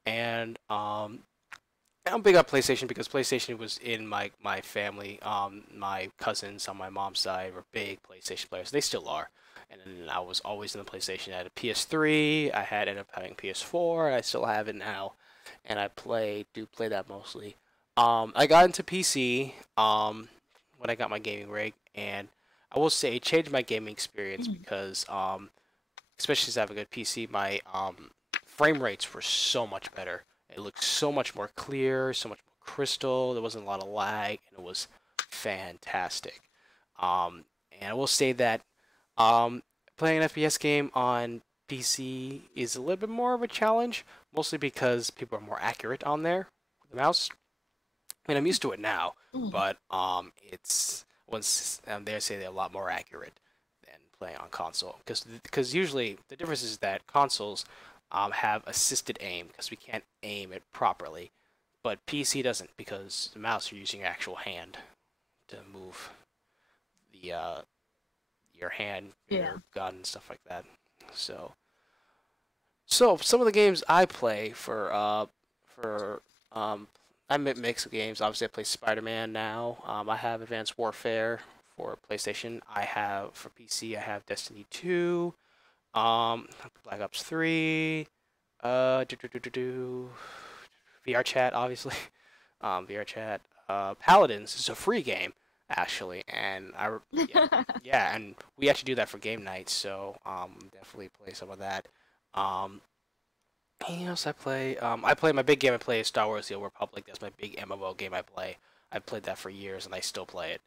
and I'm big on PlayStation because PlayStation was in my family. My cousins on my mom's side were big PlayStation players. They still are, and then I was always in the PlayStation. I had a PS3. I had ended up having PS4. I still have it now, and do play that mostly. I got into PC when I got my gaming rig, and I will say it changed my gaming experience Mhm. because especially since I have a good PC, my frame rates were so much better. It looked so much more clear, so much more crystal. There wasn't a lot of lag, and it was fantastic. And I will say that um, playing an FPS game on PC is a little bit more of a challenge, mostly because people are more accurate on there with the mouse. I mean, I'm used to it now, Mhm. but it's once they say they're a lot more accurate than playing on console. Because usually the difference is that consoles have assisted aim because we can't aim it properly, but PC doesn't because the mouse you're using your actual hand to move the your hand, Yeah. your gun, and stuff like that. So so some of the games I play for I mix of games. Obviously, I play Spider-Man now. I have Advanced Warfare for PlayStation. I have for PC. I have Destiny 2, Black Ops 3, do do do do do, VRCHAT obviously, VRCHAT. Paladins is a free game actually, and yeah, yeah, and we actually do that for game nights. So definitely play some of that. Um, Anything else I play? I play my big game I play is Star Wars: The Old Republic. That's my big MMO game I play. I've played that for years and I still play it.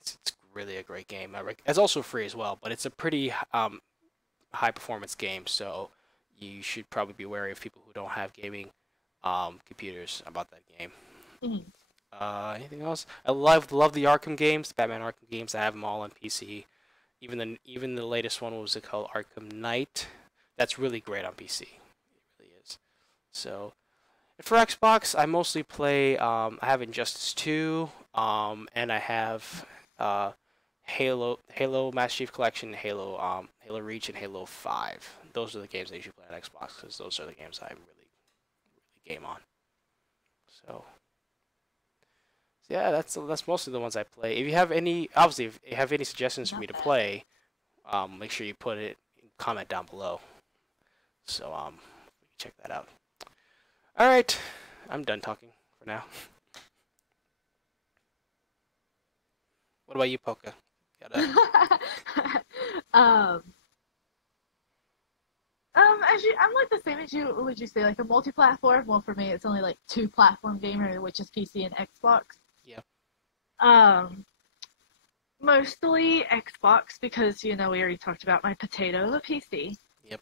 It's really a great game. It's also free as well, but it's a pretty high performance game. So you should probably be wary of people who don't have gaming computers about that game. Mhm. Anything else? I love the Arkham games, the Batman Arkham games. I have them all on PC. Even the latest one, what was it called? Arkham Knight. That's really great on PC. It really is. So for Xbox, I mostly play. I have Injustice 2, and I have Halo Master Chief Collection, Halo Reach, and Halo 5. Those are the games I usually play on Xbox because those are the games I really game on. So yeah, that's mostly the ones I play. If you have any, obviously, if you have any suggestions for me Not to bad. play, make sure you put it comment down below. So check that out. All right, I'm done talking for now. What about you, Poka? Gotta. um, I'm like the same as you. Would you say like a multi-platform? Well, for me, it's only like two platform gamer, which is PC and Xbox. Yeah. Um, Mostly Xbox because we already talked about my potato, the PC. Yep.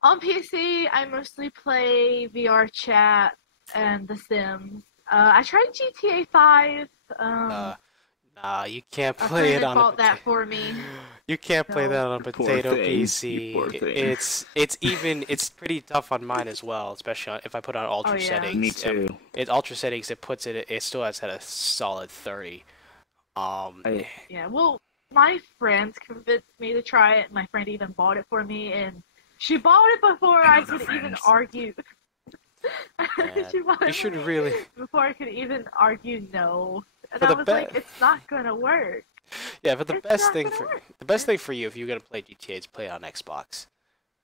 On PC, I mostly play VR Chat and The Sims. I tried GTA 5. Uh, nah, you can't A play friend it had on a bought that potato. for me. You can't play So that on a You poor potato thing. You PC. poor thing. It's pretty tough on mine as well, especially if I put on Oh ultra yeah. Me settings. too. Ultra settings. It still has at a solid 30. I Yeah. Well, my friends convinced me to try it. My friend even bought it for me, and she bought it before I I know they're could even friends. argue. Yeah, She bought you it for should me really before I could even argue no. And for I the was like, best. it's not gonna work. Yeah, but It's not gonna work. the best thing for you if you're gonna play GTA is play it on Xbox.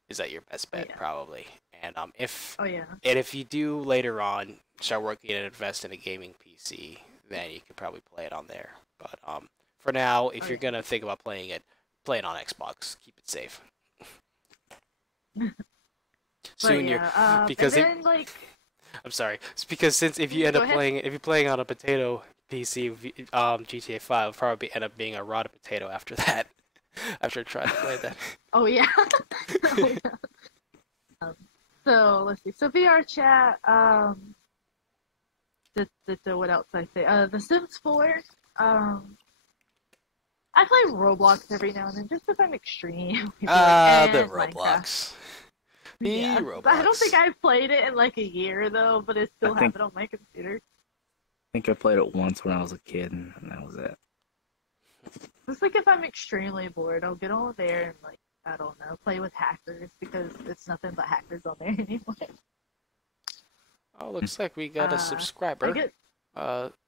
is that your best bet Yeah. probably. And if Oh yeah. and if you do later on start working and invest in a gaming PC, then you could probably play it on there. But for now, if Oh you're yeah. gonna think about playing it, play it on Xbox. Keep it safe. But Soon you're yeah. And because then like. I'm sorry. It's because since if you end Go up ahead. playing if you're playing on a potato PC, GTA 5 will probably end up being a rotted potato after that. After trying to play that. Oh yeah. Oh, yeah. So let's see. So VR chat. What else I say? The Sims 4. I play Roblox every now and then, just if I'm extreme. The And Roblox. Minecraft. The Yeah. Roblox. I don't think I've played it in like a year though, but I still have it on my computer. I think I played it once when I was a kid, and that was it. It's like if I'm extremely bored, I'll get on there and like I don't know, play with hackers because it's nothing but hackers on there anyway. Oh, looks like we got a I subscriber. get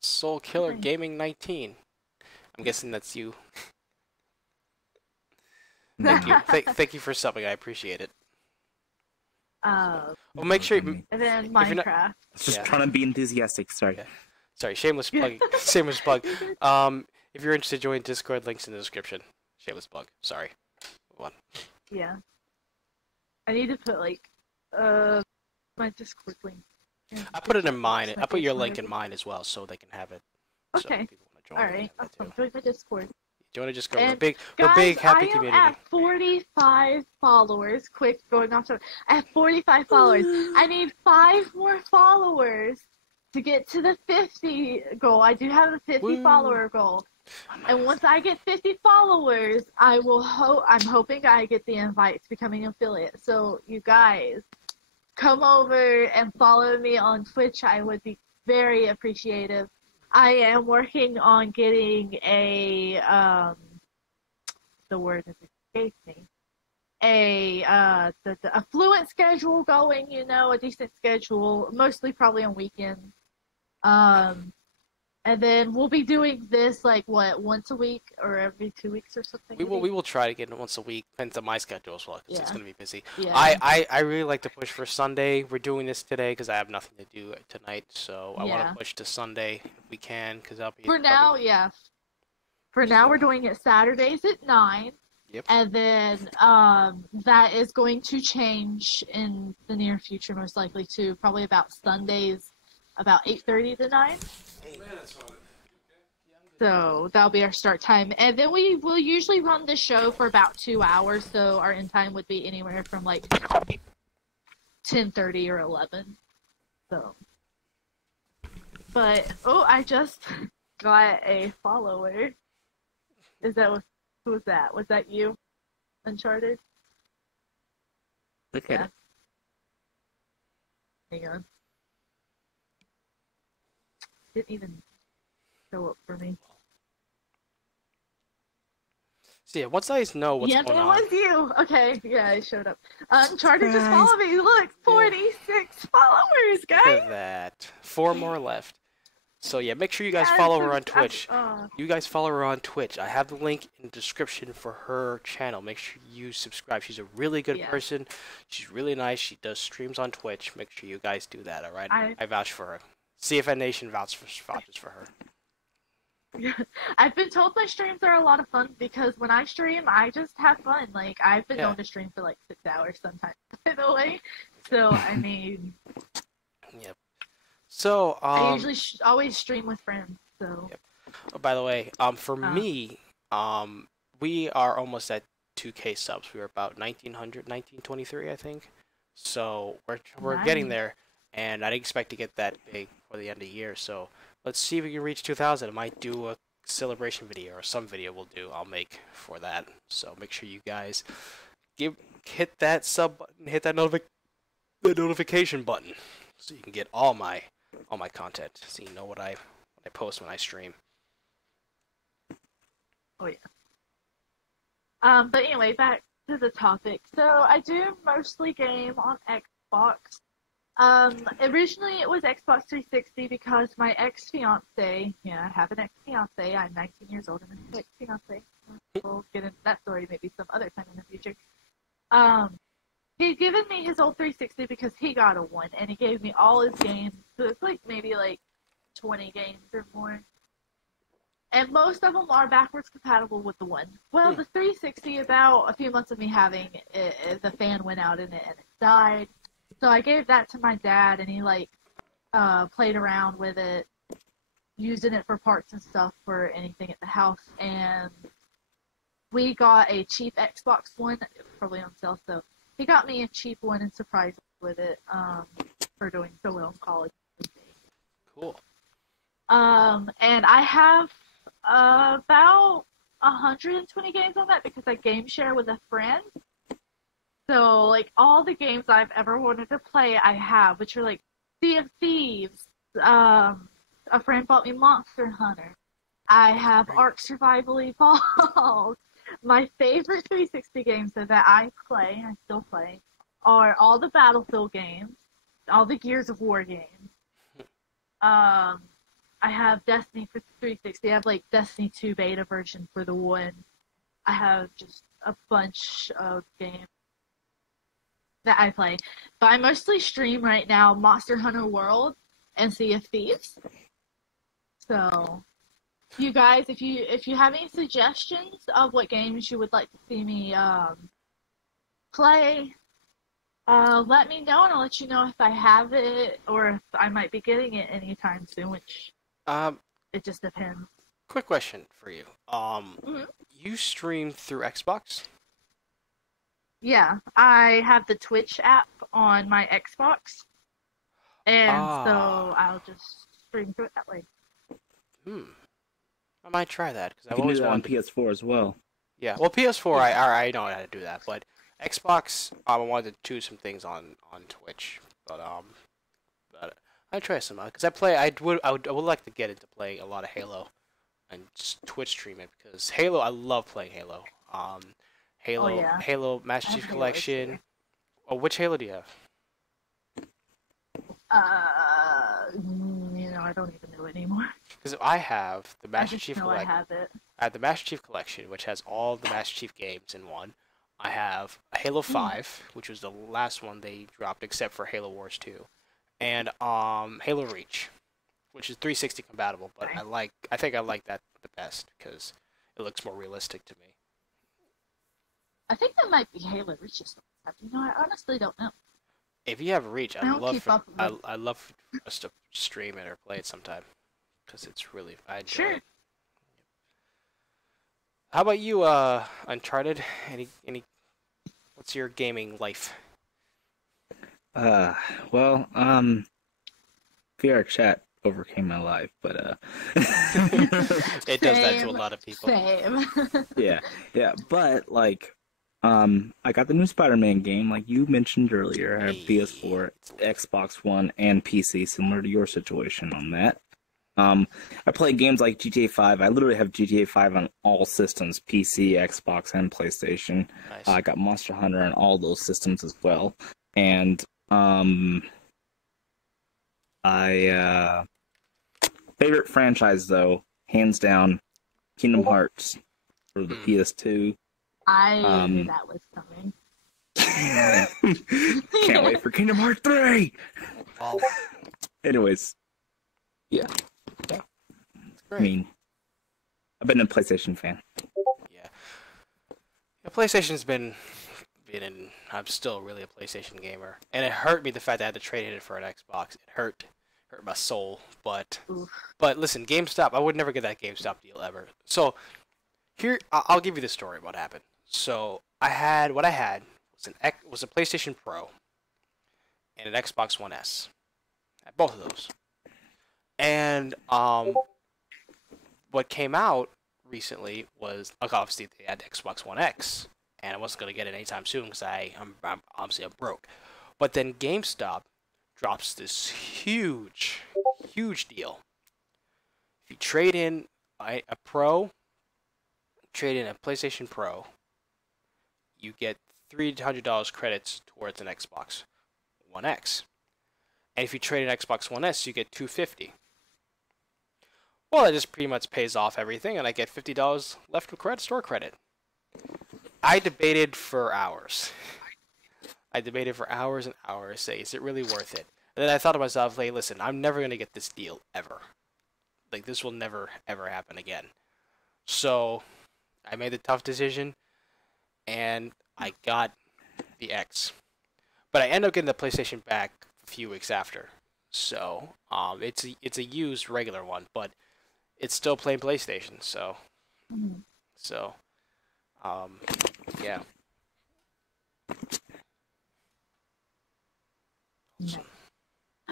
Soul Killer Thanks. Gaming 19. I'm guessing that's you. Thank you. Thank you for subbing. I appreciate it. well, make sure. and then If you're not- Minecraft. Just Yeah. trying to be enthusiastic. Sorry. Yeah. Sorry, shameless plug. Shameless plug. If you're interested, join Discord. Links in the description. Shameless plug. Sorry. One. Yeah. I need to put like my Discord link. I put it in mine. My I put your Discord. link in mine as well, so they can have it. So Okay. if people want to join, All they right. can have that Awesome. too. Join my Discord. Join it. Just go. And We're big, Guys, happy I am community. at 45 followers. Quick, going off to I have 45 followers. I need 5 more followers to get to the 50 goal. I do have a 50 Woo. follower goal. And once I get 50 followers, I'm hoping I get the invite to becoming an affiliate. So you guys, come over and follow me on Twitch. I would be very appreciative. I am working on getting a the word is escaped me. A fluent schedule going, a decent schedule, mostly probably on weekends. And then we'll be doing this like once a week or every 2 weeks or something. We will try to get it once a week. Depends on my schedule as well, because it's Yeah. going to be busy. Yeah. I really like to push for Sunday. We're doing this today because I have nothing to do tonight, so I want Yeah. to push to Sunday if we can, because I'll be. For now, yeah. For now, we're doing it Saturdays at 9. Yep. And then that is going to change in the near future, most likely to probably about Sundays, about 8:30 to 9. So that'll be our start time. And then we will usually run the show for about 2 hours, so our end time would be anywhere from like 10:30 or 11. So. But, I just got a follower. Who was that? Was that you? Uncharted? Look at it. Hang on. Didn't even show up for me. So yeah, once I know what's Yep, going it on. was you. Okay, yeah, I showed up. Uncharted just followed me. Look, 46 followers, Look guys. at that. 4 more left. So yeah, make sure you guys Yeah, follow I'm her on so- Twitch. I'm- You guys follow her on Twitch. I have the link in the description for her channel. Make sure you subscribe. She's a really good Yeah. person. She's really nice. She does streams on Twitch. Make sure you guys do that, alright? I vouch for her. CFN Nation vouches for her. I've been told my streams are a lot of fun because when I stream, I just have fun. Like, I've been Yeah. known to stream for like 6 hours sometimes, by the way. So, I mean, Yep. So, I usually always stream with friends, so. Yep. Oh, by the way, for me, we are almost at 2K subs. We were about 1923, I think. So we're getting Nice. there, and I didn't expect to get that big for the end of the year. So let's see if we can reach 2,000. I might do a celebration video or some video I'll make for that. So make sure you guys hit that sub button, hit that notification button, so you can get all my content, so you know what I post when I stream. Oh yeah. But anyway, back to the topic. So I do mostly game on Xbox. Originally it was Xbox 360 because my ex-fiance, I have an ex-fiance. I'm 19 years old and an ex-fiance. We'll get into that story maybe some other time in the future. He'd given me his old 360 because he got a one, and he gave me all his games. So it's like maybe like 20 games or more. And most of them are backwards compatible with the one. Well, the 360, about a few months of me having it, the fan went out in it and it died. So I gave that to my dad, and he like played around with it, using it for parts and stuff for anything at the house. And we got a cheap Xbox One, probably on sale, so he got me a cheap one and surprised me with it for doing so well in college. Cool. And I have about 120 games on that because I game share with a friend. So, like, all the games I've ever wanted to play, I have, which are like Sea of Thieves. A friend bought me Monster Hunter. I have Ark Survival Evolved. My favorite 360 games that I play, and I still play, are all the Battlefield games, all the Gears of War games. I have Destiny for 360. I have like Destiny 2 beta version for the one. I have just a bunch of games that I play. But I mostly stream right now Monster Hunter World and Sea of Thieves. So, you guys, if you have any suggestions of what games you would like to see me play, let me know, and I'll let you know if I have it or if I might be getting it anytime soon, which it just depends. Quick question for you. You stream through Xbox? Yeah, I have the Twitch app on my Xbox, and so I'll just stream through it that way. I might try that because I've You can always do that on wanted. PS4 as well. Yeah, well, PS4, I know how to do that, but Xbox, I wanted to do some things on Twitch, but I try some because I would like to get into playing a lot of Halo, and just Twitch stream it because Halo, I love playing Halo. Halo, Oh, yeah. Halo Master Chief Collection. Oh, which Halo do you have? I don't even know anymore. Because I have the I Master just Chief know Collection. I have it. I have the Master Chief Collection, which has all the Master Chief games in one. I have Halo 5, which was the last one they dropped, except for Halo Wars 2, and Halo Reach, which is 360 compatible. But Okay. I think I like that the best because it looks more realistic to me. I think that might be Halo Reach's. I honestly don't know. If you have Reach, I don't keep up with it. I'd love for us to stream it or play it sometime because it's really I enjoy Sure. it. How about you, Uncharted? Any? What's your gaming life? Well, VRCHAT overcame my life, but It does that to a lot of people. Same. yeah, but like, I got the new Spider-Man game, like you mentioned earlier. I have PS4, Xbox One, and PC, similar to your situation on that. I play games like GTA 5. I literally have GTA 5 on all systems, PC, Xbox, and PlayStation. Nice. I got Monster Hunter on all those systems as well. And favorite franchise though, hands down, Kingdom Hearts for the PS2. I knew that was coming. Can't wait for Kingdom Hearts 3! Oh, Anyways, yeah. great. I mean, I've been a PlayStation fan. Yeah, PlayStation's been in. I'm still really a PlayStation gamer, and it hurt me the fact that I had to trade it for an Xbox. It hurt my soul. But Oof. listen, GameStop. I would never get that GameStop deal ever. So here, I'll give you the story of what happened. So I had was a PlayStation Pro and an Xbox One S. I had both of those. And what came out recently was obviously they had Xbox One X, and I wasn't gonna get it anytime soon because I'm broke. But then GameStop drops this huge deal. If you trade in a PlayStation Pro, you get $300 credits towards an Xbox One X. And if you trade an Xbox One S, you get $250. Well, that just pretty much pays off everything, and I get $50 left with store credit. I debated for hours. I debated for hours and hours. Say, is it really worth it? And then I thought to myself, like, listen, I'm never gonna get this deal ever. Like, this will never ever happen again. So I made the tough decision, and I got the X. But I ended up getting the PlayStation back a few weeks after. So it's a used regular one, but it's still playing PlayStation. So Mhm. so um yeah. Nice.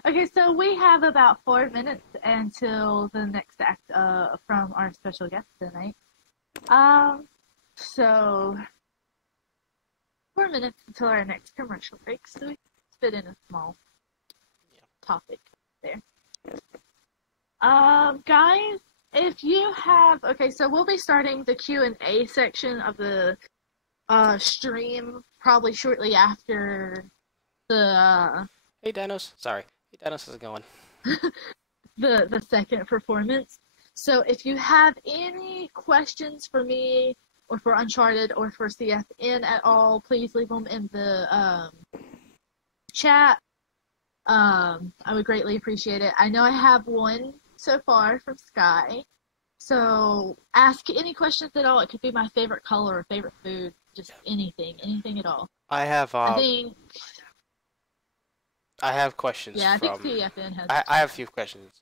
Okay, so we have about 4 minutes until the next act from our special guest tonight. So 4 minutes until our next commercial break, so we fit in a small topic there. Guys, if you have so we'll be starting the Q&A section of the stream probably shortly after the Hey Danos, sorry. Hey Danos, how's it going? the second performance. So if you have any questions for me or for Uncharted or for CFN at all, please leave them in the chat. I would greatly appreciate it. I know I have one so far from Sky. So ask any questions at all. It could be my favorite color or favorite food, just anything at all. I have I think questions I think from CFN has. I have a few questions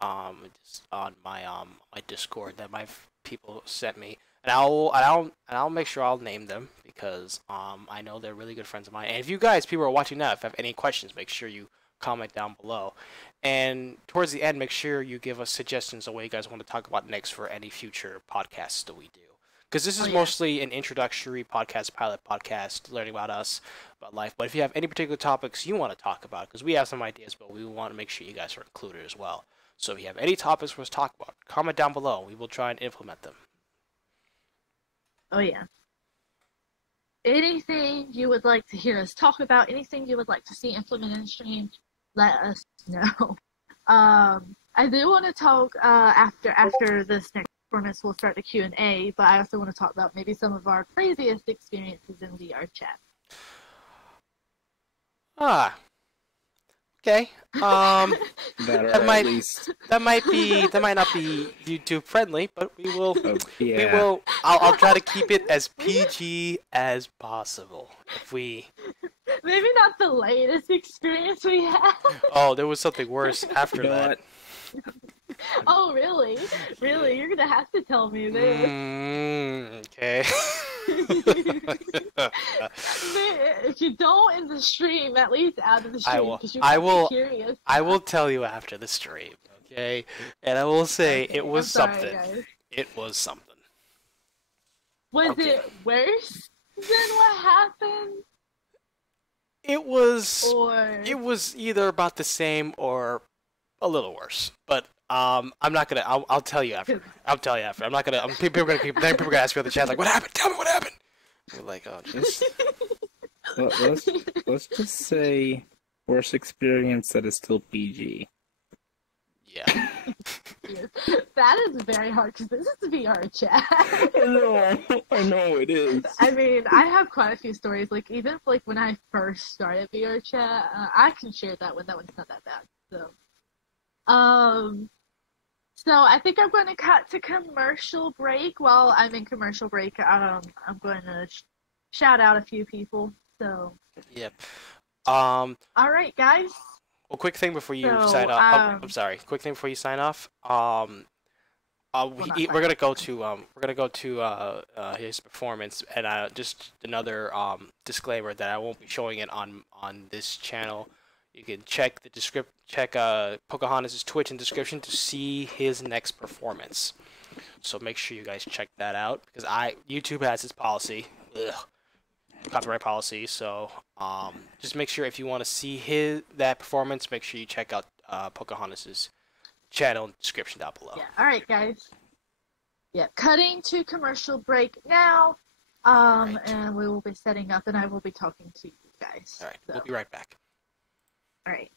just on my Discord that my people sent me. And I'll make sure I'll name them because I know they're really good friends of mine. And if you guys, people are watching now, if you have any questions, make sure you comment down below. And towards the end, make sure you give us suggestions of what you guys want to talk about next for any future podcasts that we do. Because this is mostly an introductory podcast, pilot podcast, learning about us, about life. But if you have any particular topics you want to talk about, because we have some ideas, but we want to make sure you guys are included as well. So if you have any topics for us to talk about, comment down below. We will try and implement them. Oh, yeah. Anything you would like to hear us talk about, anything you would like to see implemented in stream, let us know. I do want to talk after this next performance, we'll start the Q&A, but I also want to talk about maybe some of our craziest experiences in VRCHAT. Okay. That might not be YouTube friendly, but we will. I'll try to keep it as PG as possible. If we maybe not the latest experience we had. Oh, there was something worse after that. Oh, really? Really? You're gonna have to tell me this. Okay. If you don't in the stream, at least out of the stream, because you be curious. I will tell you after the stream, okay? And I will say it was something. Guys. It was something. Was it worse than what happened? It was either about the same or a little worse, but I'm not gonna. I'll tell you after. I'll tell you after. I'm not gonna. People are gonna ask me in the chat like, "What happened? Tell me what happened." We're like, "Oh, jeez." let's just say worst experience that is still PG. Yeah. That is very hard because this is VRCHAT. I know it is. I mean, I have quite a few stories. Like even when I first started VRCHAT, I can share that one. That one's not that bad. So I think I'm going to cut to commercial break. While I'm in commercial break, I'm going to shout out a few people. So. Yep. All right, guys. Well, quick thing before you sign off. I'm sorry. Quick thing before you sign off. We're gonna go to his performance, and just another disclaimer that I won't be showing it on this channel. You can check Pocahontas' Twitch in the description to see his next performance. So make sure you guys check that out because YouTube has its policy. Copyright policy, so just make sure if you want to see that performance, make sure you check out Pocahontas' channel in the description down below. Yeah. All right, guys. Yeah, cutting to commercial break now. Right. And we will be setting up, and I will be talking to you guys. All right, we'll be right back. All right.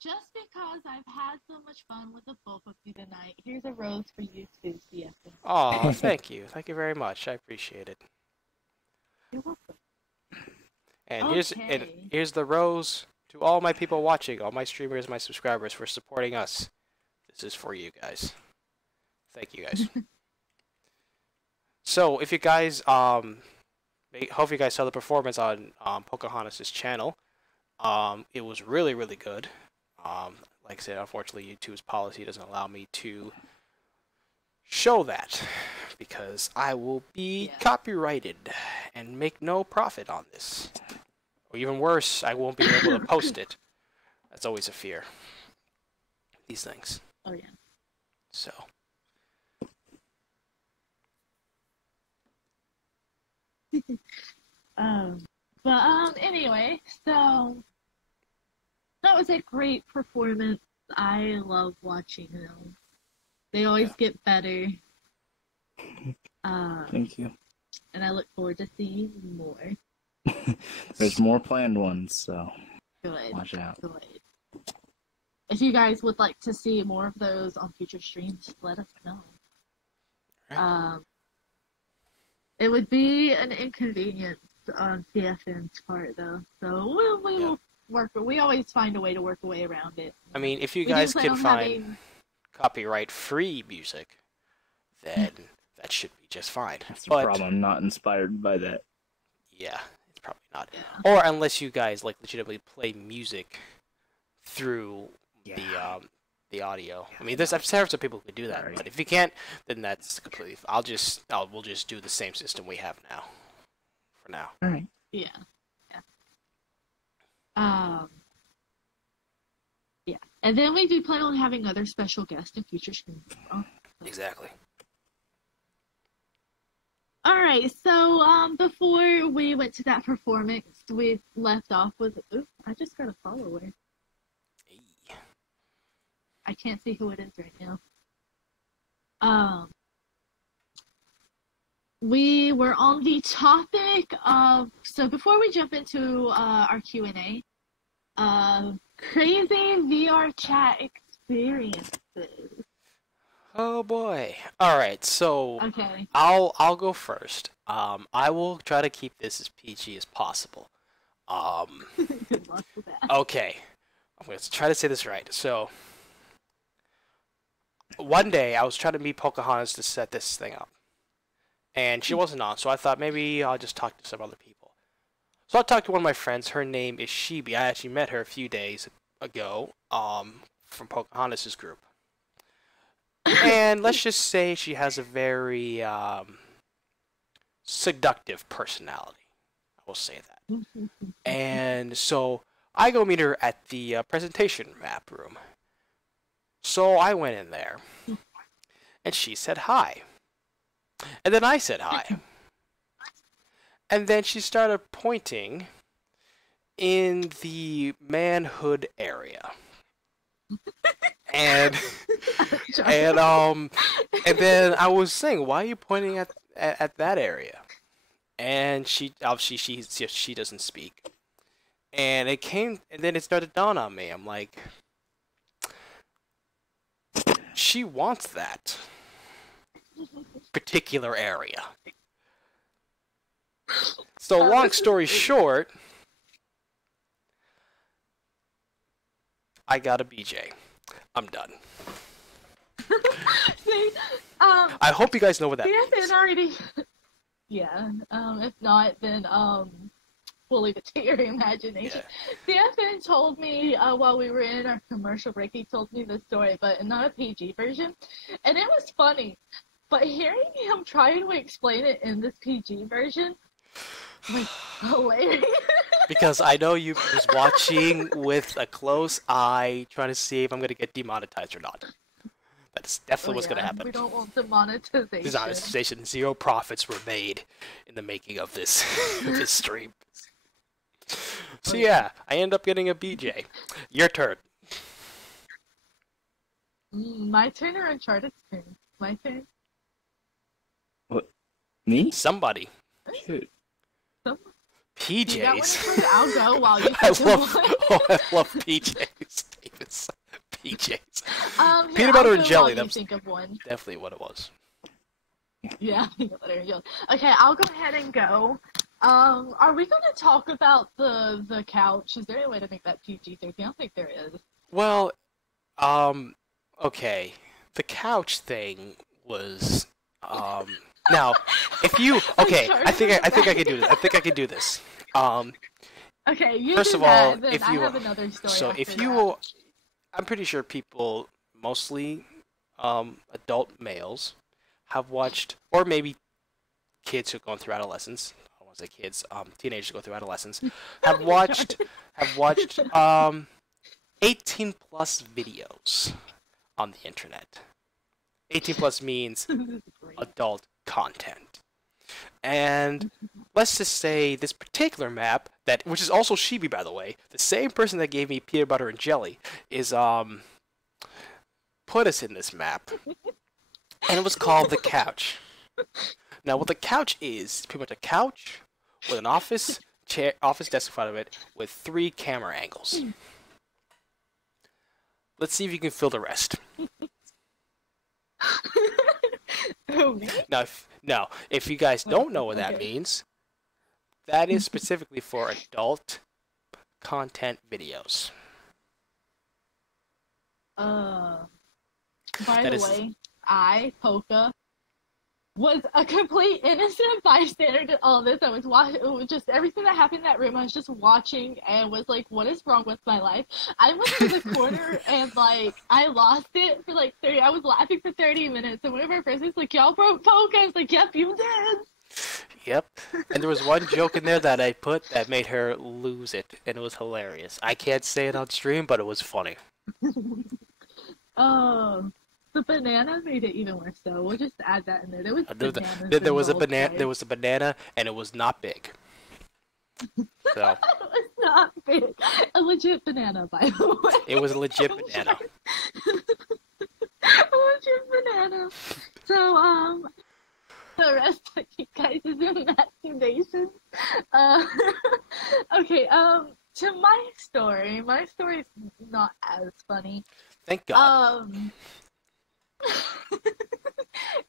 just because I've had so much fun with the both of you tonight, here's a rose for you too, CFN. Oh, thank you. Thank you very much. I appreciate it. You're welcome. And Okay. here's the rose to all my people watching, all my streamers, my subscribers for supporting us. This is for you guys. Thank you guys. So if you guys hope you guys saw the performance on Pocahontas' channel. It was really, really good. Like I said, unfortunately, YouTube's policy doesn't allow me to show that because I will be copyrighted and make no profit on this. Or even worse, I won't be able to post it. That's always a fear. These things. Oh yeah. So. Anyway, so that was a great performance. I love watching them. They always get better. Thank you. And I look forward to seeing more. There's more planned ones, so Good. watch out. Good. If you guys would like to see more of those on future streams, let us know. Right. It would be an inconvenience on CFN's part, though. So we will work. We always find a way to work a way around it. I mean, if you guys can find copyright-free music, then that should be just fine. That's the problem. I'm not inspired by that. Yeah, it's probably not. Yeah. Or unless you guys like legitimately play music through the audio. I mean, I've heard some people who do that, but if you can't, then that's completely. We'll just do the same system we have now. For now. All right. Yeah. Yeah. And then we do plan on having other special guests in future streams. Exactly. All right. So before we went to that performance, we left off with. Oops! I just got a follower. Hey. I can't see who it is right now. We were on the topic of, so before we jump into our Q&A, crazy VR chat experiences. Oh boy. All right. So Okay. I'll go first. I will try to keep this as PG as possible. Good luck with that. Okay. I'm going to try to say this right. So one day I was trying to meet Pocahontas to set this thing up. And she wasn't on, so I thought maybe I'll just talk to some other people. So I talked to one of my friends. Her name is Shibi. I actually met her a few days ago from Pocahontas' group. And let's just say she has a very seductive personality. I will say that. And so I go meet her at the presentation map room. So I went in there, and she said hi. And then I said hi. And then she started pointing in the manhood area. And then I was saying, why are you pointing at that area? And she obviously she doesn't speak. And then it started to dawn on me. I'm like, she wants that particular area. So long story short, I got a BJ. I'm done. See, I hope you guys know what that means. already. Yeah. If not, then we'll leave it to your imagination. Yeah. CFN told me while we were in our commercial break, he told me the story, but not a PG version, and it was funny. But hearing him trying to explain it in this PG version was hilarious. Because I know you was watching with a close eye, trying to see if I'm going to get demonetized or not. That's definitely what's going to happen. We don't want demonetization. Demonetization. 0 profits were made in the making of this this stream. So yeah, I end up getting a BJ. Your turn. My turn or Uncharted's turn? My turn? What? Me? Somebody. Shoot. PJs. I'll go while you I think of one. love PJs, Davis. PJs. Here, Peanut butter I'll and go jelly. while you That's think of one. definitely what it was. Yeah, peanut butter and jelly. Okay, I'll go ahead and go. Are we going to talk about the couch? Is there any way to make that PG-13? I don't think there is. Well, okay. The couch thing was, now, if you, okay, I think I can do this. I think I can do this. Okay, you First do of that, all, then if I you, have another story so after if you, that. I'm pretty sure people, mostly, adult males, have watched, or maybe kids who've gone through adolescence. I don't want to say kids, teenagers who go through adolescence, have watched, 18 plus videos on the internet. 18 plus means adult content. And let's just say this particular map, which is also Shibi, by the way, the same person that gave me peanut butter and jelly, is put us in this map, and it was called the couch. Now, what the couch is pretty much a couch with an office desk in front of it with 3 camera angles. Let's see if you can fill the rest. Now, if you guys don't know what that means, that is specifically for adult content videos. By the way, I, Poca, was a complete innocent bystander to all this. I was watching, it was just everything that happened in that room. I was just watching and was like, what is wrong with my life? I went to the corner and like, I lost it for like 30, I was laughing for 30 minutes. And one of our friends was like, y'all broke Poca. I was like, yep, you did. Yep. And there was one joke in there that I put that made her lose it. And it was hilarious. I can't say it on stream, but it was funny. The banana made it even worse, though. We'll just add that in there. There was there was a banana, and it was not big. So it was not big. A legit banana, by the way. It was a legit banana. A legit banana. So the rest of you guys' imaginations. Okay. To my story. My story's not as funny. Thank God.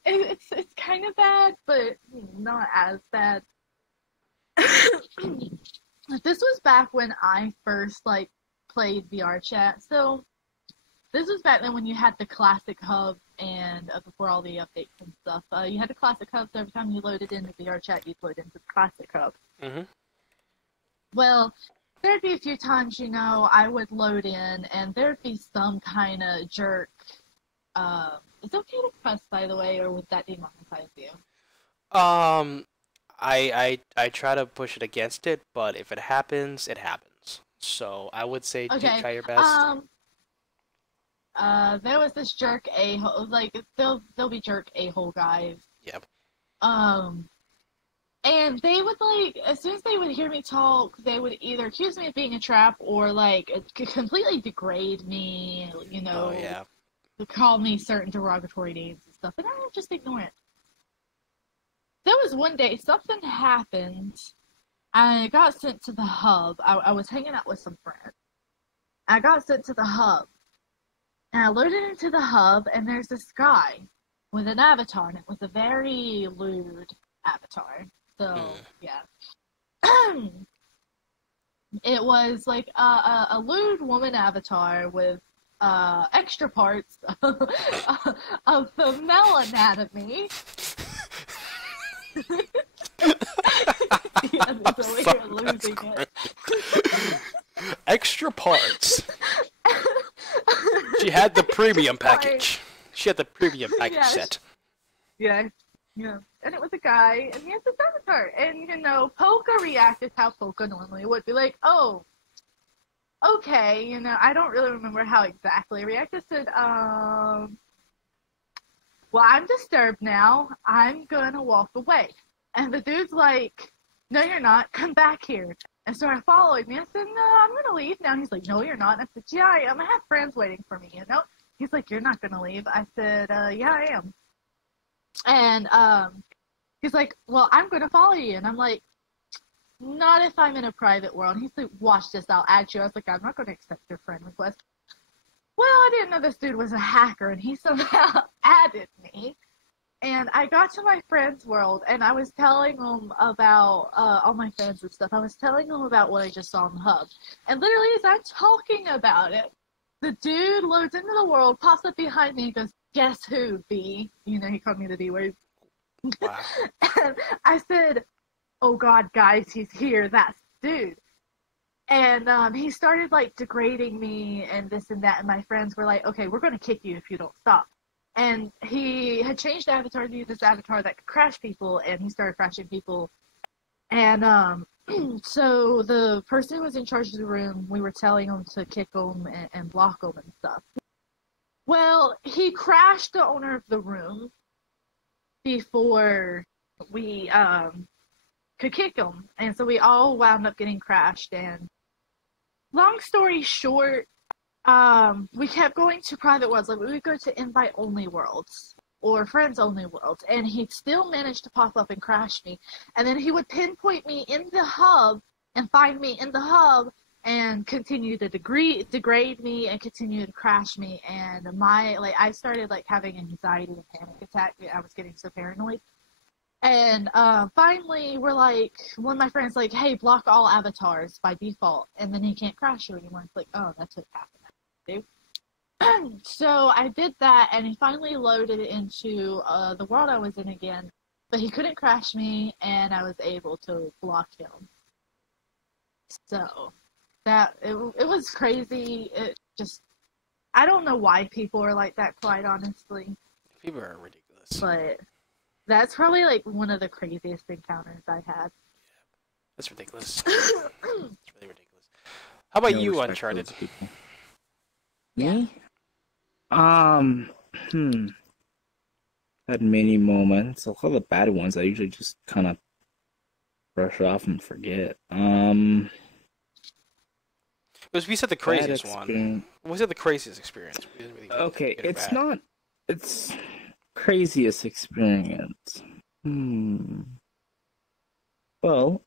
It's kind of bad, but not as bad. This was back when I first played VRCHAT. So this was back then when you had the classic hub and before all the updates and stuff. You had the classic hub, so every time you loaded into VRCHAT, you'd load into the classic hub. Mm-hmm. Well, there'd be a few times, I would load in, and there'd be some kind of jerk. Is it okay to cuss, by the way, or would that demonetize you? I try to push it against it, but if it happens, it happens. So I would say try your best. There was this jerk a-hole, there'll be jerk a-hole guys. Yep. And they would, as soon as they would hear me talk, they would either accuse me of being a trap or, completely degrade me, Oh, yeah. Call me certain derogatory names and stuff, and I would just ignore it. There was one day, something happened, I got sent to the hub. I was hanging out with some friends. I got sent to the hub, and I loaded into the hub, and there's this guy with an avatar, and it was a very lewd avatar. So, yeah. It was a lewd woman avatar with extra parts of the male anatomy. Yeah, we're losing it. Extra parts. She had the premium package. She had the premium package set. Yeah. Yeah. And it was a guy, and he has this avatar. And, Poca reacted how Poca normally would be like, oh, okay, I don't really remember how exactly I reacted. I said, well, I'm disturbed now. I'm gonna walk away. And the dude's like, no, you're not. Come back here. And started following me. I said, no, I'm gonna leave now. And he's like, no, you're not. And I said, yeah, I am. I have friends waiting for me, He's like, you're not gonna leave. I said, yeah, I am. And, he's like, well, I'm gonna follow you. And I'm like, not if I'm in a private world. He's like, watch this, I'll add you. I was like, I'm not going to accept your friend request. Well, I didn't know this dude was a hacker, and he somehow added me. And I got to my friend's world, and I was telling them about all my friends and stuff. I was telling them about what I just saw on the hub. And literally, as I'm talking about it, the dude loads into the world, pops up behind me, and goes, "Guess who, B?" You know, he called me the B word. Wow. And I said, "Oh, God, guys, he's here. That's the dude." And he started, like, degrading me and this and that. And my friends were like, "Okay, we're going to kick you if you don't stop." And he had changed the avatar to this avatar that could crash people, and he started crashing people. And so the person who was in charge of the room, we were telling him to kick him and block him and stuff. Well, he crashed the owner of the room before we could kick him. And so we all wound up getting crashed. And long story short, we kept going to private worlds. Like, we would go to invite-only worlds or friends-only worlds, and he'd still manage to pop up and crash me. And then he would pinpoint me in the hub and find me in the hub and continue to degrade me and continue to crash me. And I started, like, having anxiety and panic attack. I was getting so paranoid. And finally, we're like, one of my friends like, "Hey, block all avatars by default, and then he can't crash you anymore." It's like, oh, that's what happened. So I did that, and he finally loaded into the world I was in again, but he couldn't crash me, and I was able to block him. So it was crazy. It just, I don't know why people are like that, quite honestly. People are ridiculous. But that's probably, like, one of the craziest encounters I had. That's ridiculous. It's really ridiculous. How about you, Uncharted? Me? Had many moments. A lot of the bad ones I usually just kind of brush off and forget. Because we said the craziest one. We said the craziest experience. We didn't really okay, it's not. It's craziest experience. Well,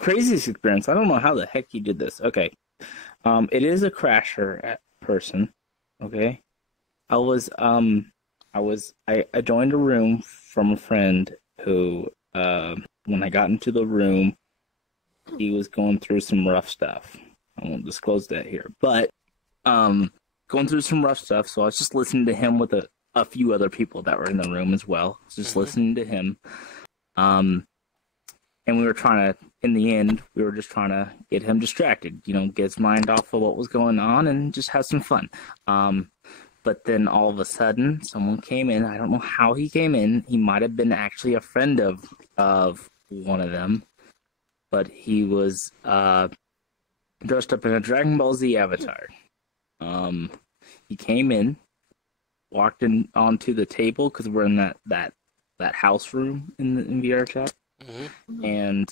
craziest experience. I don't know how the heck you did this. Okay. It is a crasher person. Okay. I joined a room from a friend who, when I got into the room, he was going through some rough stuff. I won't disclose that here, but, going through some rough stuff. So I was just listening to him with a few other people that were in the room as well. Just listening to him. And we were in the end, we were just trying to get him distracted, get his mind off of what was going on and just have some fun. But then all of a sudden, someone came in. I don't know how he came in. He might have been actually a friend of one of them. But he was dressed up in a Dragon Ball Z avatar. He came in, walked in onto the table, because we're in that house room in VRCHAT. And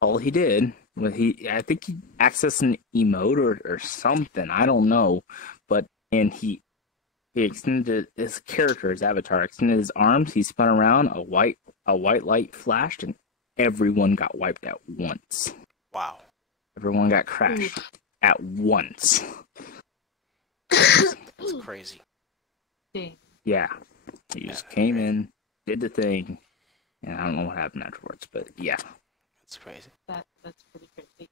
all he did was I think he accessed an emote or something, I don't know, and he extended his avatar, extended his arms, he spun around, a white light flashed, and everyone got wiped at once. Wow. Everyone got crashed at once. That's crazy. Yeah. He just came in, did the thing, and I don't know what happened afterwards, but yeah. That's crazy. That's pretty crazy.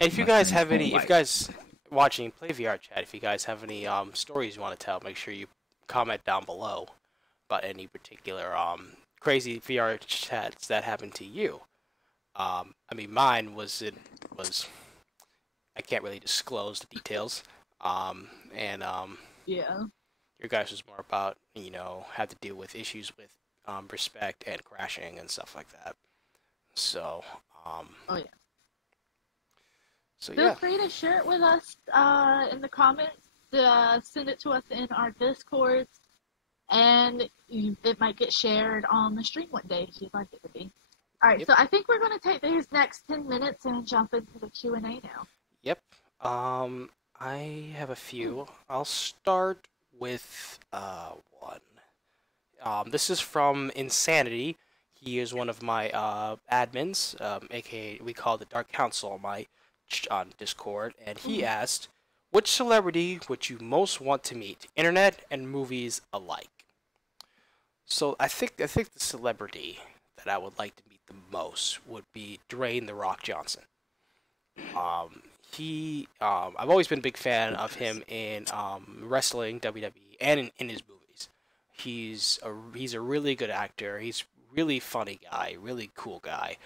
And if you guys have any, if you guys watching Play VR Chat, if you guys have any stories you want to tell, make sure you comment down below about any particular crazy VR chats that happened to you. I mean, mine was I can't really disclose the details. Yeah. Your guys was more about, had to deal with issues with respect and crashing and stuff like that. So, oh yeah. So Feel free to share it with us in the comments. Send it to us in our Discord, and it might get shared on the stream one day if you'd like it to be. All right, so I think we're going to take these next 10 minutes and jump into the Q&A now. Yep. I have a few. I'll start with one. This is from Insanity. He is one of my admins, aka we call the Dark Council on Discord, and he asked, Which celebrity would you most want to meet? Internet and movies alike. So I think the celebrity that I would like to meet the most would be Dwayne the Rock Johnson. Um, I've always been a big fan of him in wrestling, WWE, and in his movies. He's a really good actor. He's really funny guy, really cool guy.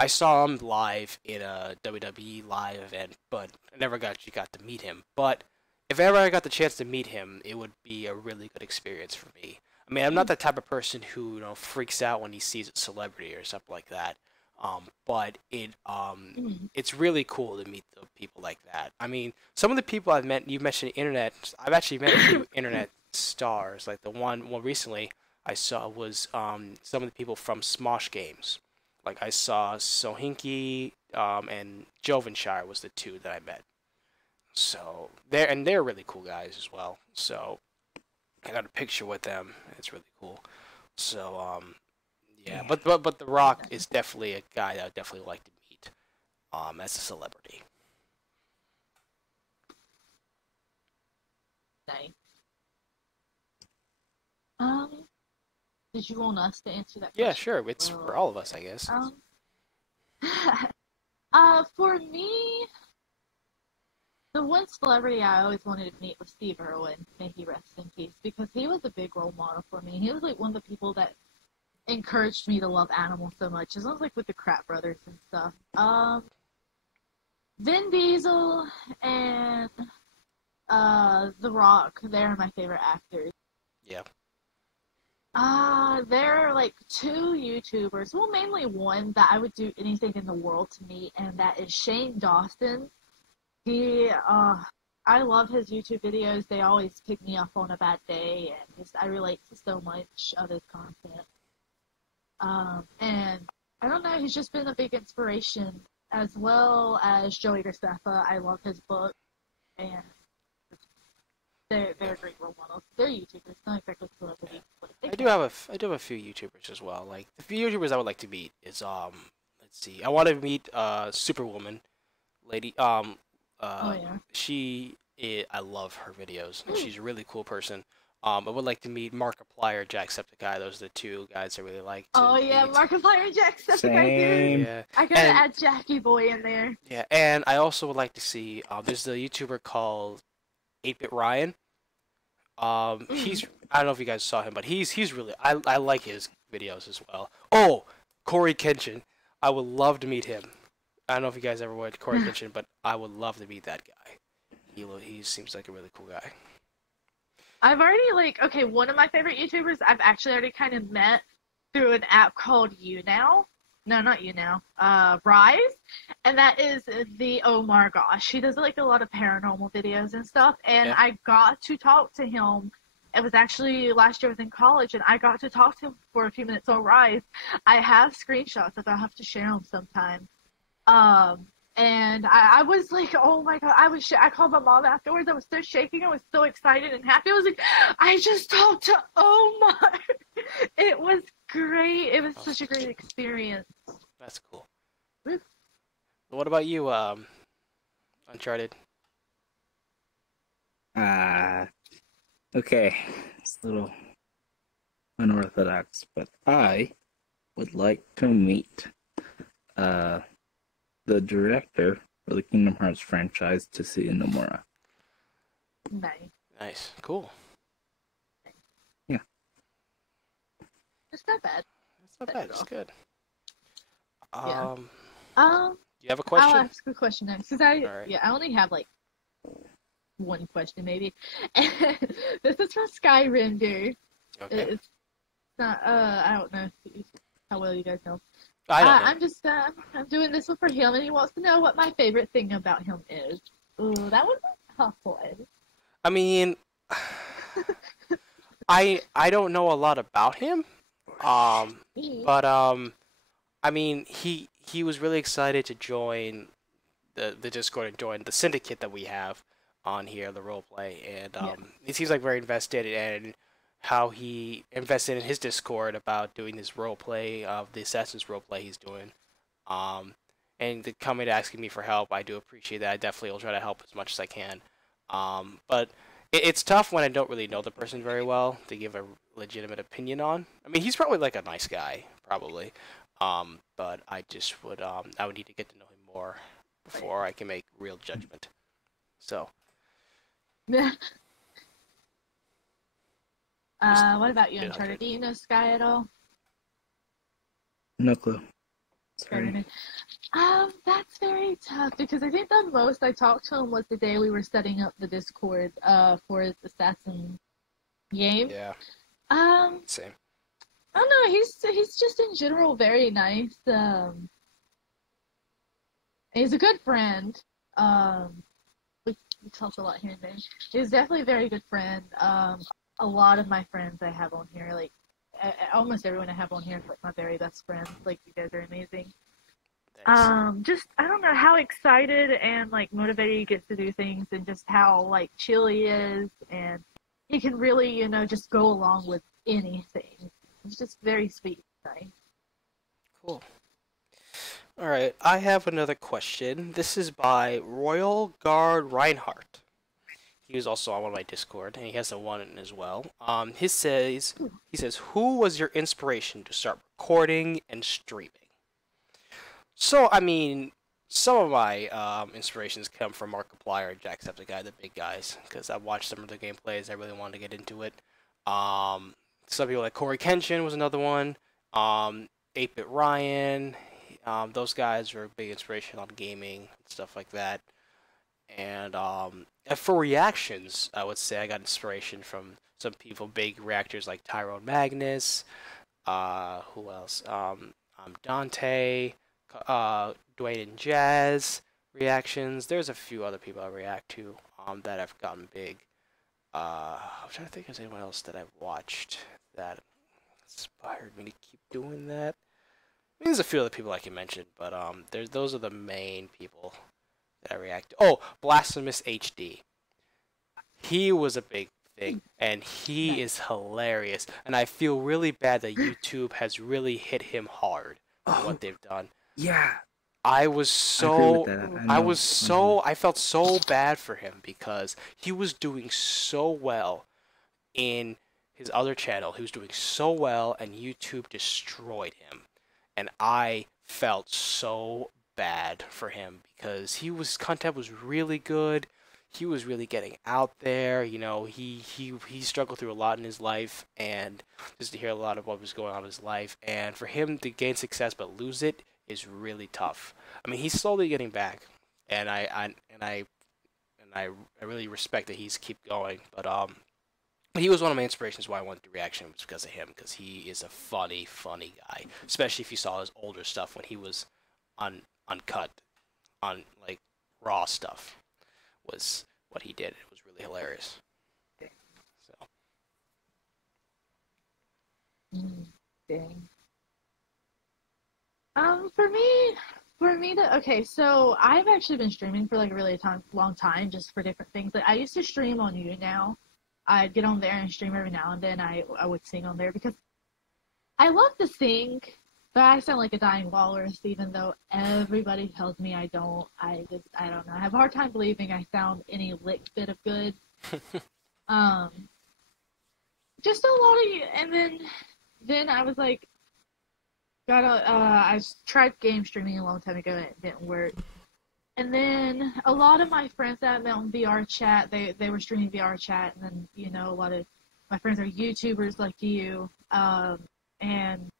I saw him live in a WWE live event, but I never actually got to meet him. But if ever I got the chance to meet him, it would be a really good experience for me. I mean, I'm not the type of person who freaks out when he sees a celebrity or something like that. But it's really cool to meet the people like that. I mean, some of the people I've met, you mentioned internet. I've actually met a few internet stars. Like the one recently I saw was some of the people from Smosh Games. Like I saw Sohinki and Jovenshire was the two that I met. So they're really cool guys as well. So I got a picture with them. It's really cool. So yeah, but The Rock is definitely a guy that I'd definitely like to meet as a celebrity. Nice. Did you want us to answer that Yeah, question? sure. It's for all of us, I guess. For me, the one celebrity I always wanted to meet was Steve Irwin. May he rest in peace, because he was a big role model for me. He was like one of the people that encouraged me to love animals so much, as well as like with the Crap Brothers and stuff. Vin Diesel and The Rock, they're my favorite actors. Yeah. There are like two YouTubers, well, mainly one that I would do anything in the world to meet, and that is Shane Dawson. I love his YouTube videos. They always pick me up on a bad day, and I relate to so much of his content. And I don't know, he's just been a big inspiration, as well as Joey Graceffa. I love his book, and they're great role models. They're YouTubers, not exactly celebrities. I do have a few YouTubers as well. Like the few YouTubers I would like to meet is let's see, I want to meet Superwoman lady. Oh yeah. I love her videos. She's a really cool person. I would like to meet Markiplier, Jacksepticeye. Those are the two guys I really like to Oh yeah, meet. Markiplier and Jacksepticeye. Same. Yeah. I gotta add Jackie Boy in there. Yeah, and I also would like to see. There's a YouTuber called 8-Bit Ryan. He's I don't know if you guys saw him, but he's really I like his videos as well. Oh, Corey Kenshin. I would love to meet him. I don't know if you guys ever went to Corey Kenshin, but I would love to meet that guy. He seems like a really cool guy. I've already, okay, one of my favorite YouTubers I've actually already kind of met through an app called YouNow. No, not YouNow. Rise. And that is the Omar Gosh. He does, a lot of paranormal videos and stuff. And Yeah. I got to talk to him. It was actually last year I was in college, and I got to talk to him for a few minutes on Rise. I have screenshots that I'll have to share them sometime. And I was like, oh my god, I called my mom afterwards. I was so shaking. I was so excited and happy. I was like, I just talked to Omar. It was great. It was such a great experience. That's cool. What about you, Uncharted? Okay, it's a little unorthodox, but I would like to meet the director for the Kingdom Hearts franchise, Tetsuya Nomura. Nice. Nice. Cool. Yeah. It's not bad. That's not bad. It's good. Yeah. You have a question? I'll ask a question next, because I only have one question maybe. This is from Skyrim, dude. Okay. It's not. I don't know how well you guys know. I know. I'm just. I'm doing this one for him, and he wants to know what my favorite thing about him is. Ooh, that was a tough one. I mean, I don't know a lot about him. But I mean, he was really excited to join the Discord and join the syndicate that we have on here, the roleplay, and he seems like very invested in how he invested in his Discord about doing this roleplay of the Assassin's roleplay he's doing. and the coming asking me for help, I do appreciate that. I definitely will try to help as much as I can. But it's tough when I don't really know the person very well to give a legitimate opinion on. I mean, he's probably like a nice guy, probably. But I would need to get to know him more before I can make real judgment. So, What about you, bit Uncharted? hunted. Do you know Sky at all? No clue. Sorry. Sorry. That's very tough because I think the most I talked to him was the day we were setting up the Discord for the Assassin game. Yeah, Um, same. I don't know. He's just in general very nice. He's a good friend. We talk a lot here and there. He's definitely a very good friend. A lot of my friends I have on here, like almost everyone I have on here is like my very best friends. Like you guys are amazing. Thanks. Just I don't know how excited and like motivated he gets to do things, and just how like chill he is, and he can really just go along with anything. It's just very sweet, right? Cool. All right, I have another question. This is by Royal Guard Reinhardt. He was also on one of my Discord, and he has a one as well. He says, "Who was your inspiration to start recording and streaming?" So, I mean, some of my inspirations come from Markiplier and Jacksepticeye, the big guys, because I watched some of their gameplays. I really wanted to get into it. Some people like Corey Kenshin was another one. 8-Bit Ryan. Those guys were a big inspiration on gaming and stuff like that. And for reactions, I would say I got inspiration from some people, big reactors like Tyrone Magnus. Who else? Dante, Dwayne and Jazz reactions. There's a few other people I react to that have gotten big. I'm trying to think if there's anyone else that I've watched that inspired me to keep doing that. I mean, there's a few other people I can mention, but those are the main people that I react to. Oh, Blasphemous HD. He was a big thing, and he Nice. is hilarious. And I feel really bad that YouTube has really hit him hard with Oh, what they've done. yeah. I was I agree with so, that. I know. was so, I felt so bad for him because he was doing so well in his other channel. He was doing so well, and YouTube destroyed him. And I felt so bad for him because his content was really good. He was really getting out there. He struggled through a lot in his life, and just to hear a lot of what was going on in his life, and for him to gain success but lose it is really tough. I mean, he's slowly getting back, and I really respect that he's keep going. But he was one of my inspirations why I wanted to reaction was because of him, because he is a funny, funny guy. Especially if you saw his older stuff when he was uncut, on like raw stuff, was what he did. It was really hilarious. So Dang. Okay, so I've actually been streaming for like a really long time, just for different things. Like I used to stream on You Now. I'd get on there and stream every now and then. I would sing on there because I love to sing, but I sound like a dying walrus, even though everybody tells me I don't. I don't know. I have a hard time believing I sound any lick bit of good. Um, just a lot of, and then I was like, I tried game streaming a long time ago and it didn't work. And then a lot of my friends that I met on VRCHAT, they were streaming VRCHAT, and then a lot of my friends are YouTubers like you, and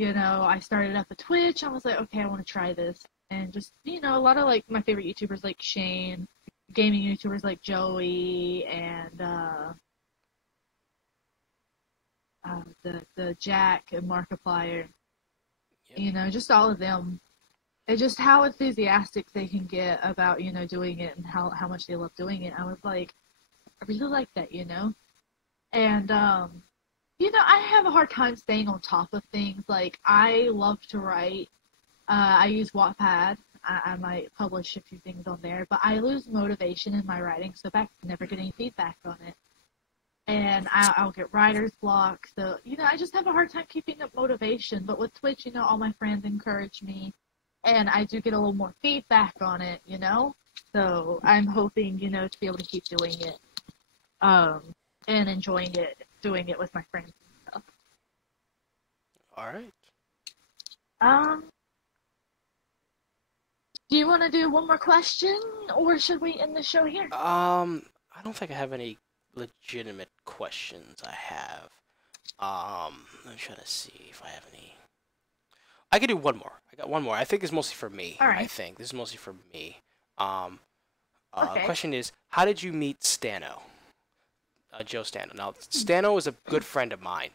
I started up a Twitch. I was like, okay, I want to try this, and just a lot of like my favorite YouTubers like Shane, gaming YouTubers like Joey, and the Jack and Markiplier, yep. just all of them. And just how enthusiastic they can get about, doing it, and how much they love doing it. I was like, I really like that, And, I have a hard time staying on top of things. Like, I love to write. I use Wattpad. I might publish a few things on there, but I lose motivation in my writing, so back to never getting feedback on it. And I'll get writer's block. So, I just have a hard time keeping up motivation. But with Twitch, all my friends encourage me. and I do get a little more feedback on it, you know? So I'm hoping, you know, to be able to keep doing it, and enjoying it, doing it with my friends and stuff. All right. Um, do you want to do one more question, or should we end the show here? I don't think I have any legitimate questions. I have. I'm trying to see if I have any. I could do one more. I got one more. I think it's mostly for me. All right. I think this is mostly for me. Um, Okay. Question is, how did you meet Stano? Joe Stano. Now, Stano is a good friend of mine.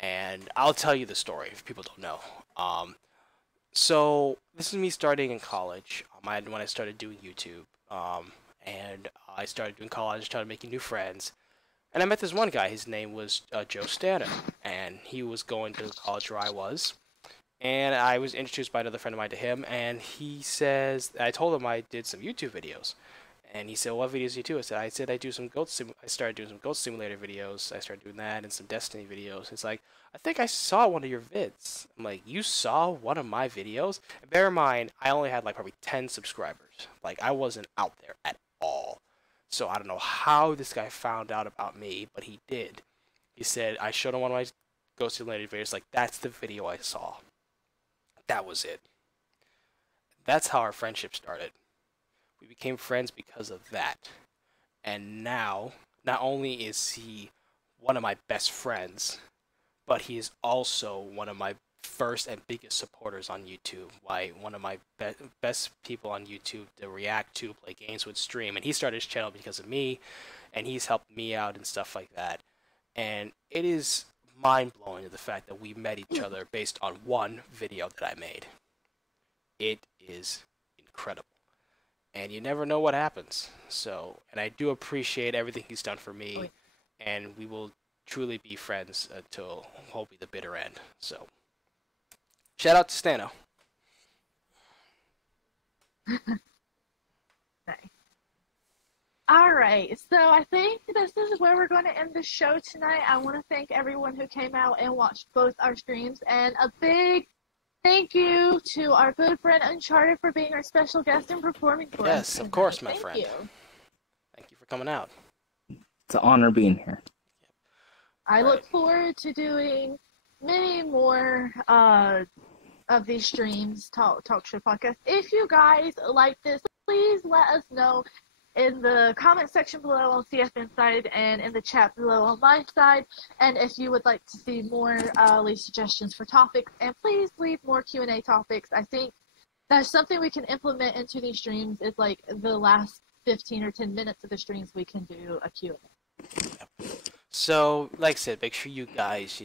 And I'll tell you the story if people don't know. So this is me starting in college. When I started doing YouTube. And I started doing college, started making new friends. And I met this one guy. His name was Joe Stano, and he was going to college where I was. And I was introduced by another friend of mine to him, and he says, I told him I did some YouTube videos. And he said, "What videos do you do?" I said I do some I started doing some Goat Simulator videos. I started doing that and some Destiny videos. It's like, I think I saw one of your vids. I'm like, you saw one of my videos? And bear in mind, I only had like probably 10 subscribers. Like, I wasn't out there at all. So I don't know how this guy found out about me, but he did. He said, I showed him one of my Goat Simulator videos. Like, that's the video I saw. That was it. That's how our friendship started. We became friends because of that. And now, not only is he one of my best friends, but he is also one of my first and biggest supporters on YouTube. Like, one of my best people on YouTube to react to, play games with, stream. And he started his channel because of me, and he's helped me out and stuff like that. And it is mind-blowing the fact that we met each other based on one video that I made. It is incredible. And you never know what happens. So, and I do appreciate everything he's done for me, and we will truly be friends until hopefully the bitter end. So, shout out to Stano. Okay. All right, so I think this is where we're going to end the show tonight. I want to thank everyone who came out and watched both our streams, and a big thank you to our good friend Uncharted for being our special guest and performing for us. Yes, of course, my Thank friend. you. Thank you for coming out. It's an honor being here. I look forward to doing many more of these streams, talk show podcast. If you guys like this, please let us know in the comment section below on CFN side and in the chat below on my side. And if you would like to see more, leave suggestions for topics, and please leave more Q&A topics. I think that's something we can implement into these streams, is like the last 15 or 10 minutes of the streams we can do a Q&A. So, like I said, make sure you guys,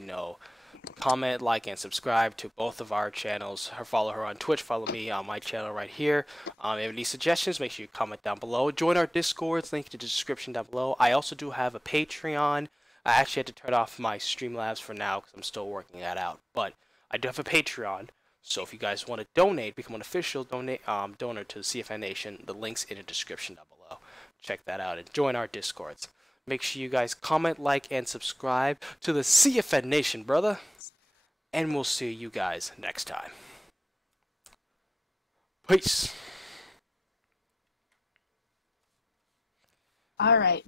comment, like, and subscribe to both of our channels. Follow her on Twitch, follow me on my channel right here. If you have any suggestions, make sure you comment down below. Join our Discord, link in the description down below. I also do have a Patreon. I actually had to turn off my Streamlabs for now because I'm still working that out. But I do have a Patreon, so if you guys want to donate, become an official donor to CFN Nation, the link's in the description down below. Check that out and join our Discords. Make sure you guys comment, like, and subscribe to the CFN Nation, brother. And we'll see you guys next time. Peace. All right.